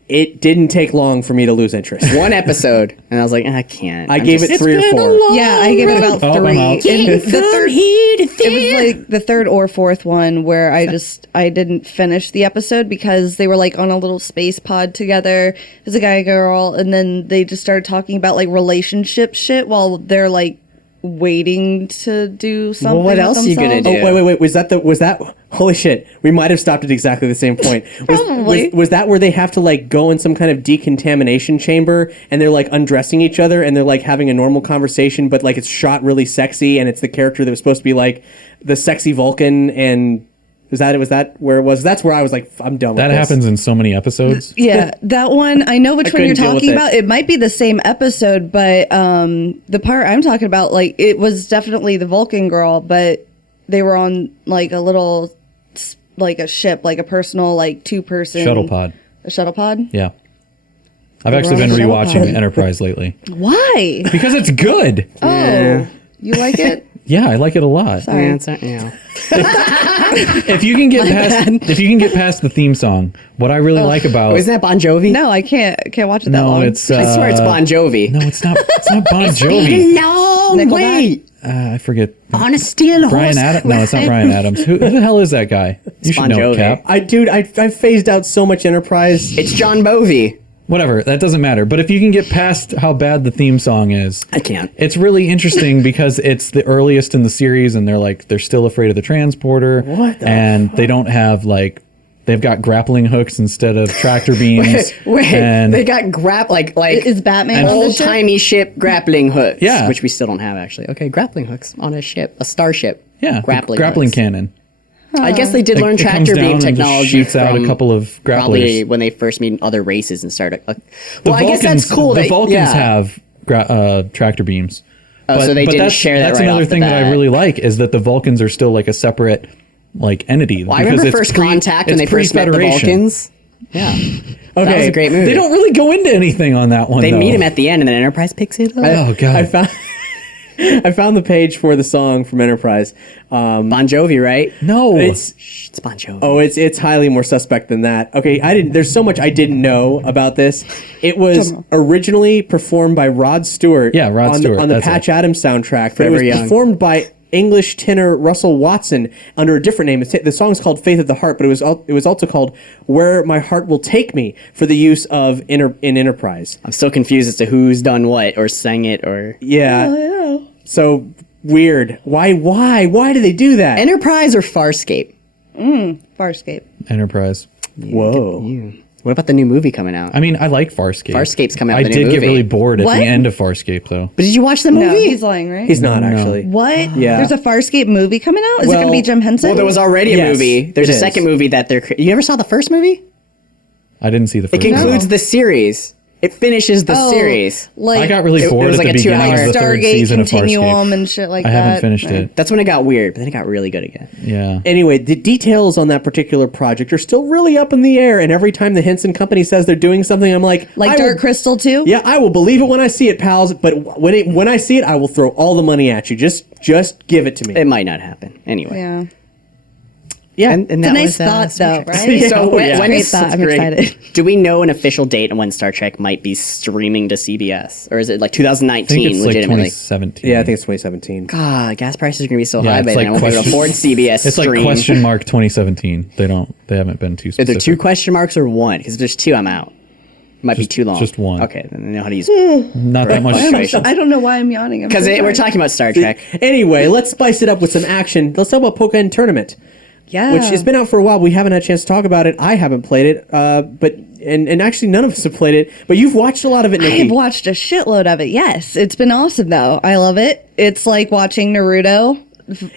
it didn't take long for me to lose interest. one episode, and I was like, I can't. I gave it 3 or 4. Yeah, I gave it about Oh, I'm 3. out. And the third, it was like the third or fourth one where I didn't finish the episode because they were like on a little space pod together as a guy and girl, and then they just started talking about like relationship shit while they're like waiting to do something. what with else are you gonna themselves. do? Oh, wait. Was that? Holy shit. We might have stopped at exactly the same point. Probably. Was that where they have to like go in some kind of decontamination chamber and they're like undressing each other and they're like having a normal conversation, but like it's shot really sexy and it's the character that was supposed to be like the sexy Vulcan, and was that where it was? That's where I was like, I'm done with That this. happens in so many episodes. Yeah, that one, I know which one you're couldn't deal with talking it. about. It might be the same episode, but the part I'm talking about, like, it was definitely the Vulcan girl, but they were on, like, a little, like, a ship, like a personal, like, 2-person... Shuttle pod. A shuttle pod? Yeah. I've actually been on a shuttle rewatching pod. Enterprise lately. Why? Because it's good. Oh, you like it? Yeah, I like it a lot. Sorry. Yeah, it's not, yeah. If you can get past the theme song, what I really like about Isn't that Bon Jovi? No, I can't watch it that No, long. it's I swear it's Bon Jovi. no, it's not. It's not Bon Jovi. long Nickelback? way I forget. on a steel Brian horse. Adams? No, it's not Brian Adams. Who the hell is that guy? You should Bon know, Jovi. Cap. I've phased out so much Enterprise. It's John Bovey. Whatever, that doesn't matter. But if you can get past how bad the theme song is, I can't. it's really interesting because it's the earliest in the series, and they're still afraid of the transporter. What the And they don't have they've got grappling hooks instead of tractor beams. Wait, and they got like Is Batman an on the old ship? timey ship grappling hooks. Yeah. which we still don't have actually. Okay, grappling hooks on a ship, a starship. yeah, grappling grappling hooks. cannon. I guess they did learn It comes tractor down beam and just technology shoots out a from couple of probably grapplers. when they first meet other races and started. The I guess that's cool. The that- Vulcans yeah. have tractor beams. Oh, so they didn't that's, share that That's right another off the thing that I bat. really like is that the Vulcans are still like a separate entity. Well, I remember First Contact when they first met the Vulcans. Yeah, that was a great movie. They don't really go into anything on that one. They though. meet him at the end, and then Enterprise picks it up. Oh god. I found the page for the song from Enterprise. Bon Jovi, right? no. It's It's Bon Jovi. Oh, it's highly more suspect than that. Okay, there's so much I didn't know about this. It was originally performed by Rod Stewart. Yeah, Rod on Stewart, on the that's Patch it. Adams soundtrack. But it Forever was Young. performed by English tenor Russell Watson under a different name. The song's called "Faith of the Heart," but it was also called "Where My Heart Will Take Me" for the use of in Enterprise. I'm still confused as to who's done what or sang it or Yeah. So weird. Why do they do that? Enterprise or Farscape. Farscape. Enterprise. Whoa. What about the new movie coming out? I mean, I like Farscape. Farscape's coming out I with a new did get movie. really bored at What? the end of Farscape though. But did you watch the No, movie? he's lying, right? He's not actually. What? Yeah. There's a Farscape movie coming out? Is it going to Well- be Jim Henson? Well, there was already a Yes, movie. There's it a is. second movie that they're. You ever saw the first movie? I didn't see the It first one. concludes the series. It finishes the series. Like I got really it bored was at like the a beginning of the third Stargate season of Continuum Farscape. and shit like I that. haven't finished it. That's when it got weird, but then it got really good again. Yeah. Anyway, the details on that particular project are still really up in the air, and every time the Henson Company says they're doing something, I'm like, Like Dark Crystal too? Yeah, I will believe it when I see it, pals. But when I see it, I will throw all the money at you. Just give it to me. It might not happen. Anyway. Yeah. Yeah, And It's that a nice was, thought, Star though, Trek. right? So when Great is thought. I'm great. excited. Do we know an official date on when Star Trek might be streaming to CBS, or is it like 2019? I think it's like legitimately. 2017. yeah, I think it's 2017. God, gas prices are gonna be so Yeah, high it's by like then. I won't be able to afford CBS It's stream. like question mark 2017. They haven't been too Are specific. there two question marks or one? Because if there's two, I'm out. Might be too long. just one. Okay, then I know how to use. Not that much. Punctuation. I don't know why I'm yawning. I'm so Because we're sorry. talking about Star Trek. Anyway, let's spice it up with some action. Let's talk about Pokken Tournament, Yeah. which has been out for a while. We haven't had a chance to talk about it. I haven't played it, but actually none of us have played it. But you've watched a lot of it, Nicky. I've watched a shitload of it. Yes, it's been awesome though. I love it. It's like watching Naruto.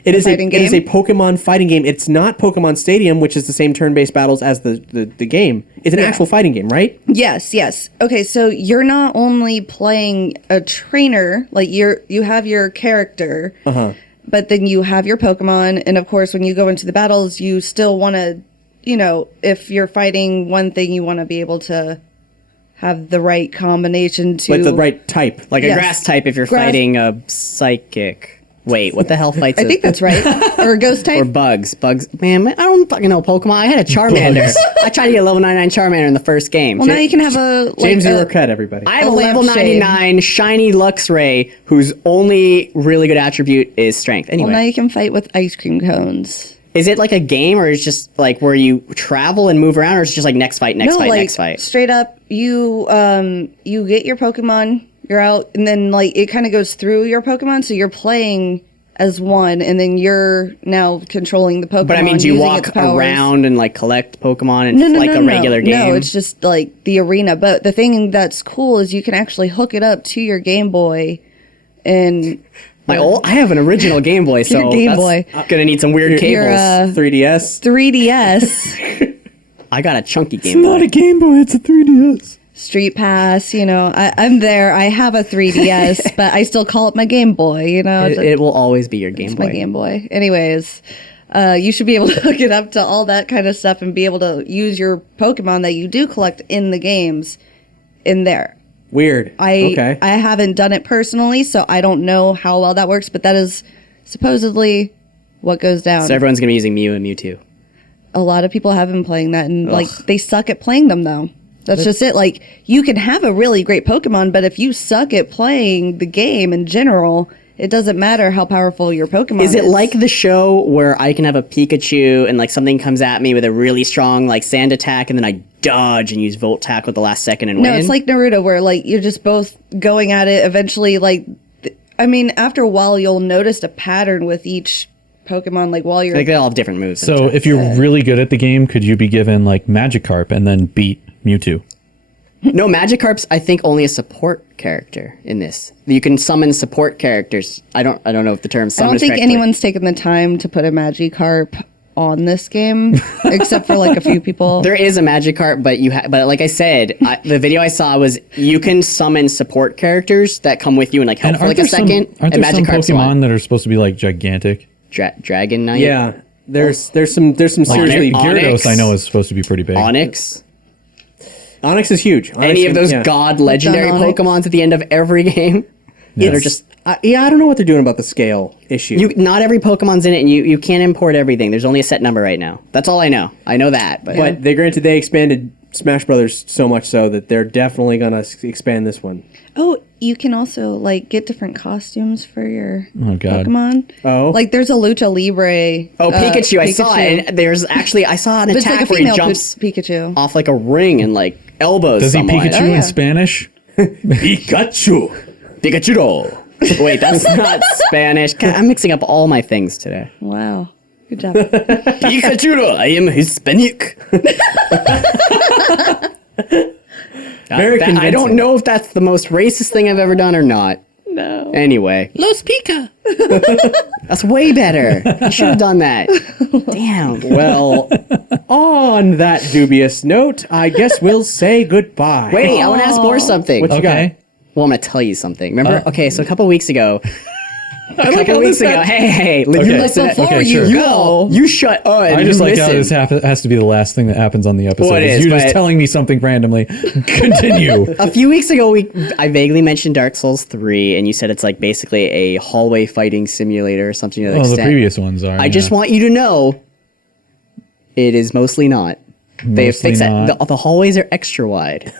It is fighting it is a game. Pokemon fighting game. It's not Pokemon Stadium, which is the same turn-based battles as the game. It's an actual fighting game, right? Yes, yes. Okay, so you're not only playing a trainer, like you have your character, but then you have your Pokemon, and of course, when you go into the battles, you still want to, if you're fighting one thing, you want to be able to have the right combination to Like the right type. Like Yes. a grass type if you're Grass- fighting a psychic. Wait, what the hell fights I think that's right. Or a ghost type. Or bugs. Man, I don't fucking know Pokemon. I had a Charmander. I tried to get a level 99 Charmander in the first game. Well, now you can have a James a, Arquette, everybody. I have a a level lampshade. 99 shiny Luxray whose only really good attribute is strength. Anyway, Well, now you can fight with ice cream cones. is it like a game or is it just like where you travel and move around or is it just like next fight, next fight? Straight up, you get your Pokemon, you're out, and then like it kind of goes through your Pokemon, so you're playing as one, and then you're now controlling the Pokemon. But I mean, do you using walk its powers. around and like collect Pokemon and like a regular game? No, it's just like the arena. But the thing that's cool is you can actually hook it up to your Game Boy, and I have an original Game Boy, so Your Game that's Boy. gonna need some weird your cables. 3DS. 3DS. I got a chunky Game Boy. Not a Game Boy, it's a 3DS. Street Pass, I'm there. I have a 3DS, but I still call it my Game Boy, It will always be your Game Boy. my Game Boy. Anyways, you should be able to hook it up to all that kind of stuff and be able to use your Pokemon that you do collect in the games in there. Weird. I haven't done it personally, so I don't know how well that works, but that is supposedly what goes down. So everyone's gonna be using Mew and Mewtwo. A lot of people have been playing that, and like they suck at playing them though. That's just it. Like you can have a really great Pokemon, but if you suck at playing the game in general, it doesn't matter how powerful your Pokemon is. Is it like the show where I can have a Pikachu and like something comes at me with a really strong like sand attack and then I dodge and use Volt Tackle at the last second and win? No, it's like Naruto where like you're just both going at it. Eventually, after a while, you'll notice a pattern with each Pokemon. Like while you're like they all have different moves. So if you're really good at the game, could you be given like Magikarp and then beat Mewtwo? No, Magikarp's I think only a support character in this. You can summon support characters. I don't know if the term I summon don't is think correctly. anyone's taken the time to put a Magikarp on this game, except for like a few people. There is a Magikarp, but like I said, the video I saw was you can summon support characters that come with you and like help for like a second. Aren't and there some Magikarp's Pokemon one. that are supposed to be like gigantic? Dragon Knight. Yeah. There's some seriously. Onyx. Gyarados I know is supposed to be pretty big. Onyx. Onyx is huge. Any of those god legendary Onyx. Pokemons at the end of every game that are just I don't know what they're doing about the scale issue. not every Pokemon's in it, and you can't import everything. There's only a set number right now. That's all I know. I know that, but But they expanded Smash Brothers so much so that they're definitely gonna expand this one. Oh, you can also like get different costumes for your Oh, God. Pokemon. Oh. Like there's a Lucha Libre. Pikachu, I saw it. And I saw an But it's attack like a where he female jumps Pikachu. off like a ring and like elbows Does he someone. Pikachu Oh, yeah. in Spanish? Pikachu. Pikachu. Wait, that's not Spanish. God, I'm mixing up all my things today. Wow. Good job. Pikachu, I am Hispanic. Very I convincing. don't know if that's the most racist thing I've ever done or not. No. Anyway. Los Pica. That's way better. You should have done that. Damn. Well, on that dubious note, I guess we'll say goodbye. Wait, I want to ask more something. What you Okay. Well, I'm going to tell you something. Remember? Okay, so a couple weeks ago. I like how this Hey, you Okay. listen. Before Okay, you sure. go. You shut up. I just like how this has to be the last thing that happens on the episode. Well, it is, you just but- telling me something randomly. Continue. A few weeks ago, I vaguely mentioned Dark Souls 3, and you said it's like basically a hallway fighting simulator or something to that Oh, the extent. previous ones are. I just want you to know it is mostly not. They have Mostly fixed not. that. The hallways are extra wide.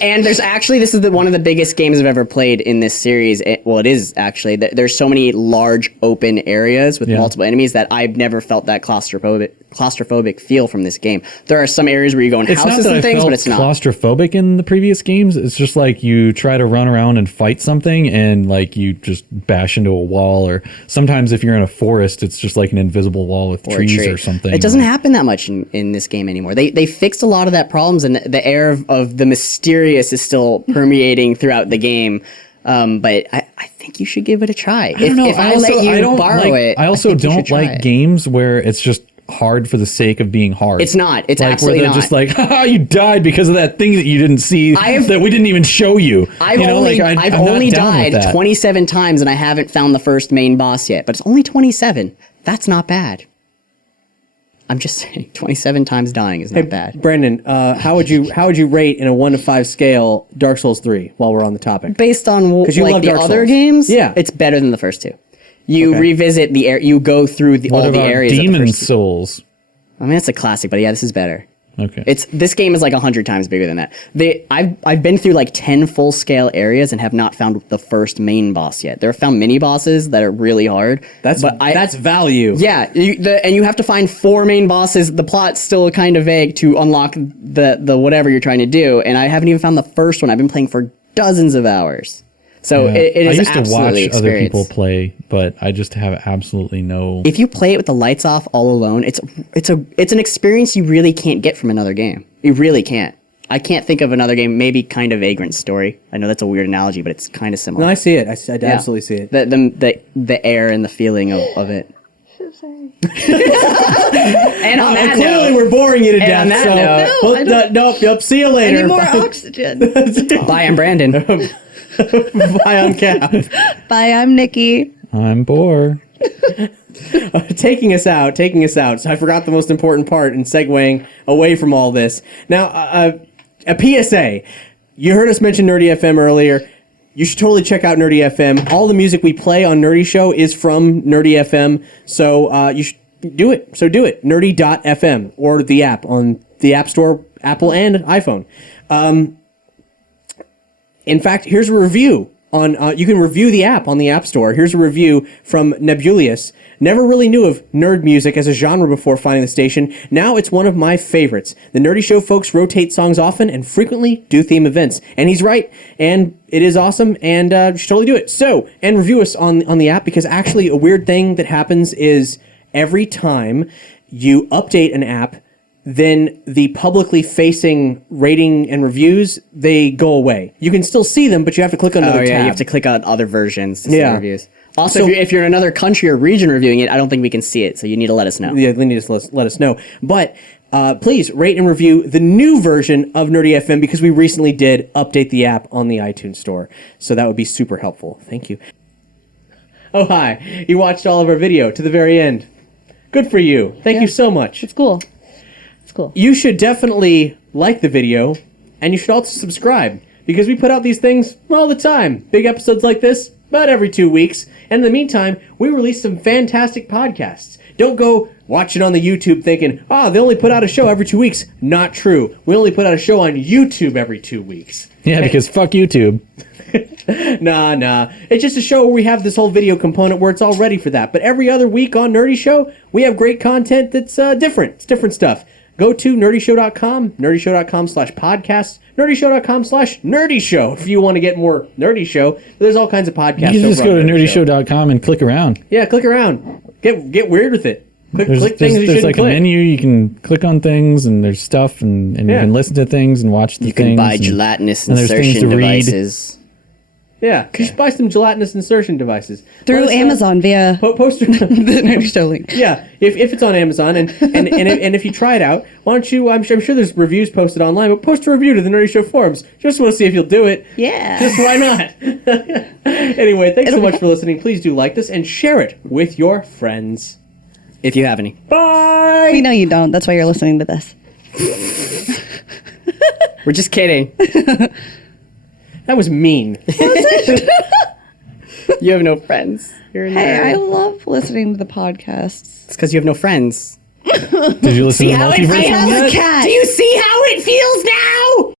and there's actually, this is one of the biggest games I've ever played in this series. Well, it is actually. There's so many large open areas with multiple enemies that I've never felt that claustrophobic feel from this game. There are some areas where you go in It's not houses that and I things, felt but it's not. claustrophobic in the previous games. It's just like you try to run around and fight something, and like you just bash into a wall. Or sometimes if you're in a forest, it's just like an invisible wall with Or a trees tree. or something. It doesn't happen that much in this game anymore. They fixed a lot of that problems, and the air of the mysterious is still permeating throughout the game. But I think you should give it a try. I don't know. If I let you borrow it, I also think you should don't try like it. games where it's just hard for the sake of being hard. It's not. It's like absolutely where they're not. just like, haha, you died because of that thing that you didn't see I've- that we didn't even show you. I've You know, only, like, I've I'm not only down with died that. 27 times, and I haven't found the first main boss yet. But it's only 27. That's not bad. I'm just saying, 27 times dying is not bad. Brandon, how would you rate in a 1 to 5 scale Dark Souls 3 while we're on the topic? Based on you like love the Dark other Souls. games, Yeah. it's better than the first two. You Okay. revisit the air. You go through What all the about areas. of the Demon first two. Souls? I mean, it's a classic, but yeah, this is better. Okay. This game is like 100 times bigger than that. I've been through like 10 full scale areas and have not found the first main boss yet. There are found mini bosses that are really hard. That's value. Yeah, and you have to find 4 main bosses. The plot's still kind of vague to unlock the whatever you're trying to do, and I haven't even found the first one. I've been playing for dozens of hours. So Yeah. it is I used to watch absolutely other experience. people play, but I just have absolutely no. If you play it with the lights off all alone, it's an experience you really can't get from another game. You really can't. I can't think of another game, maybe kind of Vagrant's Story. I know that's a weird analogy, but it's kind of similar. No, I see it. I Yeah. absolutely see it. The air and the feeling of it. And on that Clearly, note, we're boring you to And death. on that so, note- No, I don't- nope. See you I later. need more oxygen. bye, I'm Brandon. Bye on Cap. Bye, I'm Nicky. I'm bored. taking us out. So I forgot the most important part in segueing away from all this. Now, a PSA. You heard us mention Nerdy FM earlier. You should totally check out Nerdy FM. All the music we play on Nerdy Show is from Nerdy FM. So you should do it. Nerdy.fm or the app on the App Store, Apple and iPhone. In fact, here's a review on. You can review the app on the App Store. Here's a review from Nebulius. Never really knew of nerd music as a genre before finding the station. Now it's one of my favorites. The Nerdy Show folks rotate songs often and frequently do theme events. And he's right, and it is awesome, and you should totally do it. So, and review us on the app, because actually a weird thing that happens is every time you update an app, then the publicly facing rating and reviews, they go away. You can still see them, but you have to click on another Oh yeah, tab. you have to click on other versions to see Yeah. the reviews. Also, So- if you're in another country or region reviewing it, I don't think we can see it, so you need to let us know. Yeah, they need to let us know. But please rate and review the new version of Nerdy FM, because we recently did update the app on the iTunes Store. So that would be super helpful. Thank you. Oh, hi. You watched all of our video to the very end. Good for you. Thank you so much. It's cool. It's cool. You should definitely like the video, and you should also subscribe, because we put out these things all the time. Big episodes like this, about every 2 weeks. And in the meantime, we release some fantastic podcasts. Don't go watching on the YouTube thinking, they only put out a show every 2 weeks. Not true. We only put out a show on YouTube every 2 weeks. Yeah, because fuck YouTube. Nah. It's just a show where we have this whole video component where it's all ready for that. But every other week on Nerdy Show, we have great content that's different. It's different stuff. Go to nerdyshow.com, nerdyshow.com/podcasts, nerdyshow.com/nerdyshow if you want to get more Nerdy Show. There's all kinds of podcasts. You can just over go on to Nerdy Show. nerdyshow.com and click around. Yeah, click around. Get weird with it. Click There's things you shouldn't like click. a menu. You can click on things, and there's stuff, and you Yeah. can listen to things and watch the You things. can buy and- gelatinous and there's things insertion to read. devices. Yeah, you should buy some gelatinous insertion devices. Through Amazon via Poster. the Nerdy Show link. Yeah, if it's on Amazon and if you try it out, why don't you? I'm sure there's reviews posted online, but post a review to the Nerdy Show forums. Just want to see if you'll do it. Yeah. Just why not? Anyway, thanks so much for listening. Please do like this and share it with your friends. If you have any. Bye. We know you don't. That's why you're listening to this. We're just kidding. That was mean. You have no friends. You're a Hey, nerd. I love listening to the podcasts. It's because you have no friends. Did you listen to the multiverse one yet? Do you see how it feels now?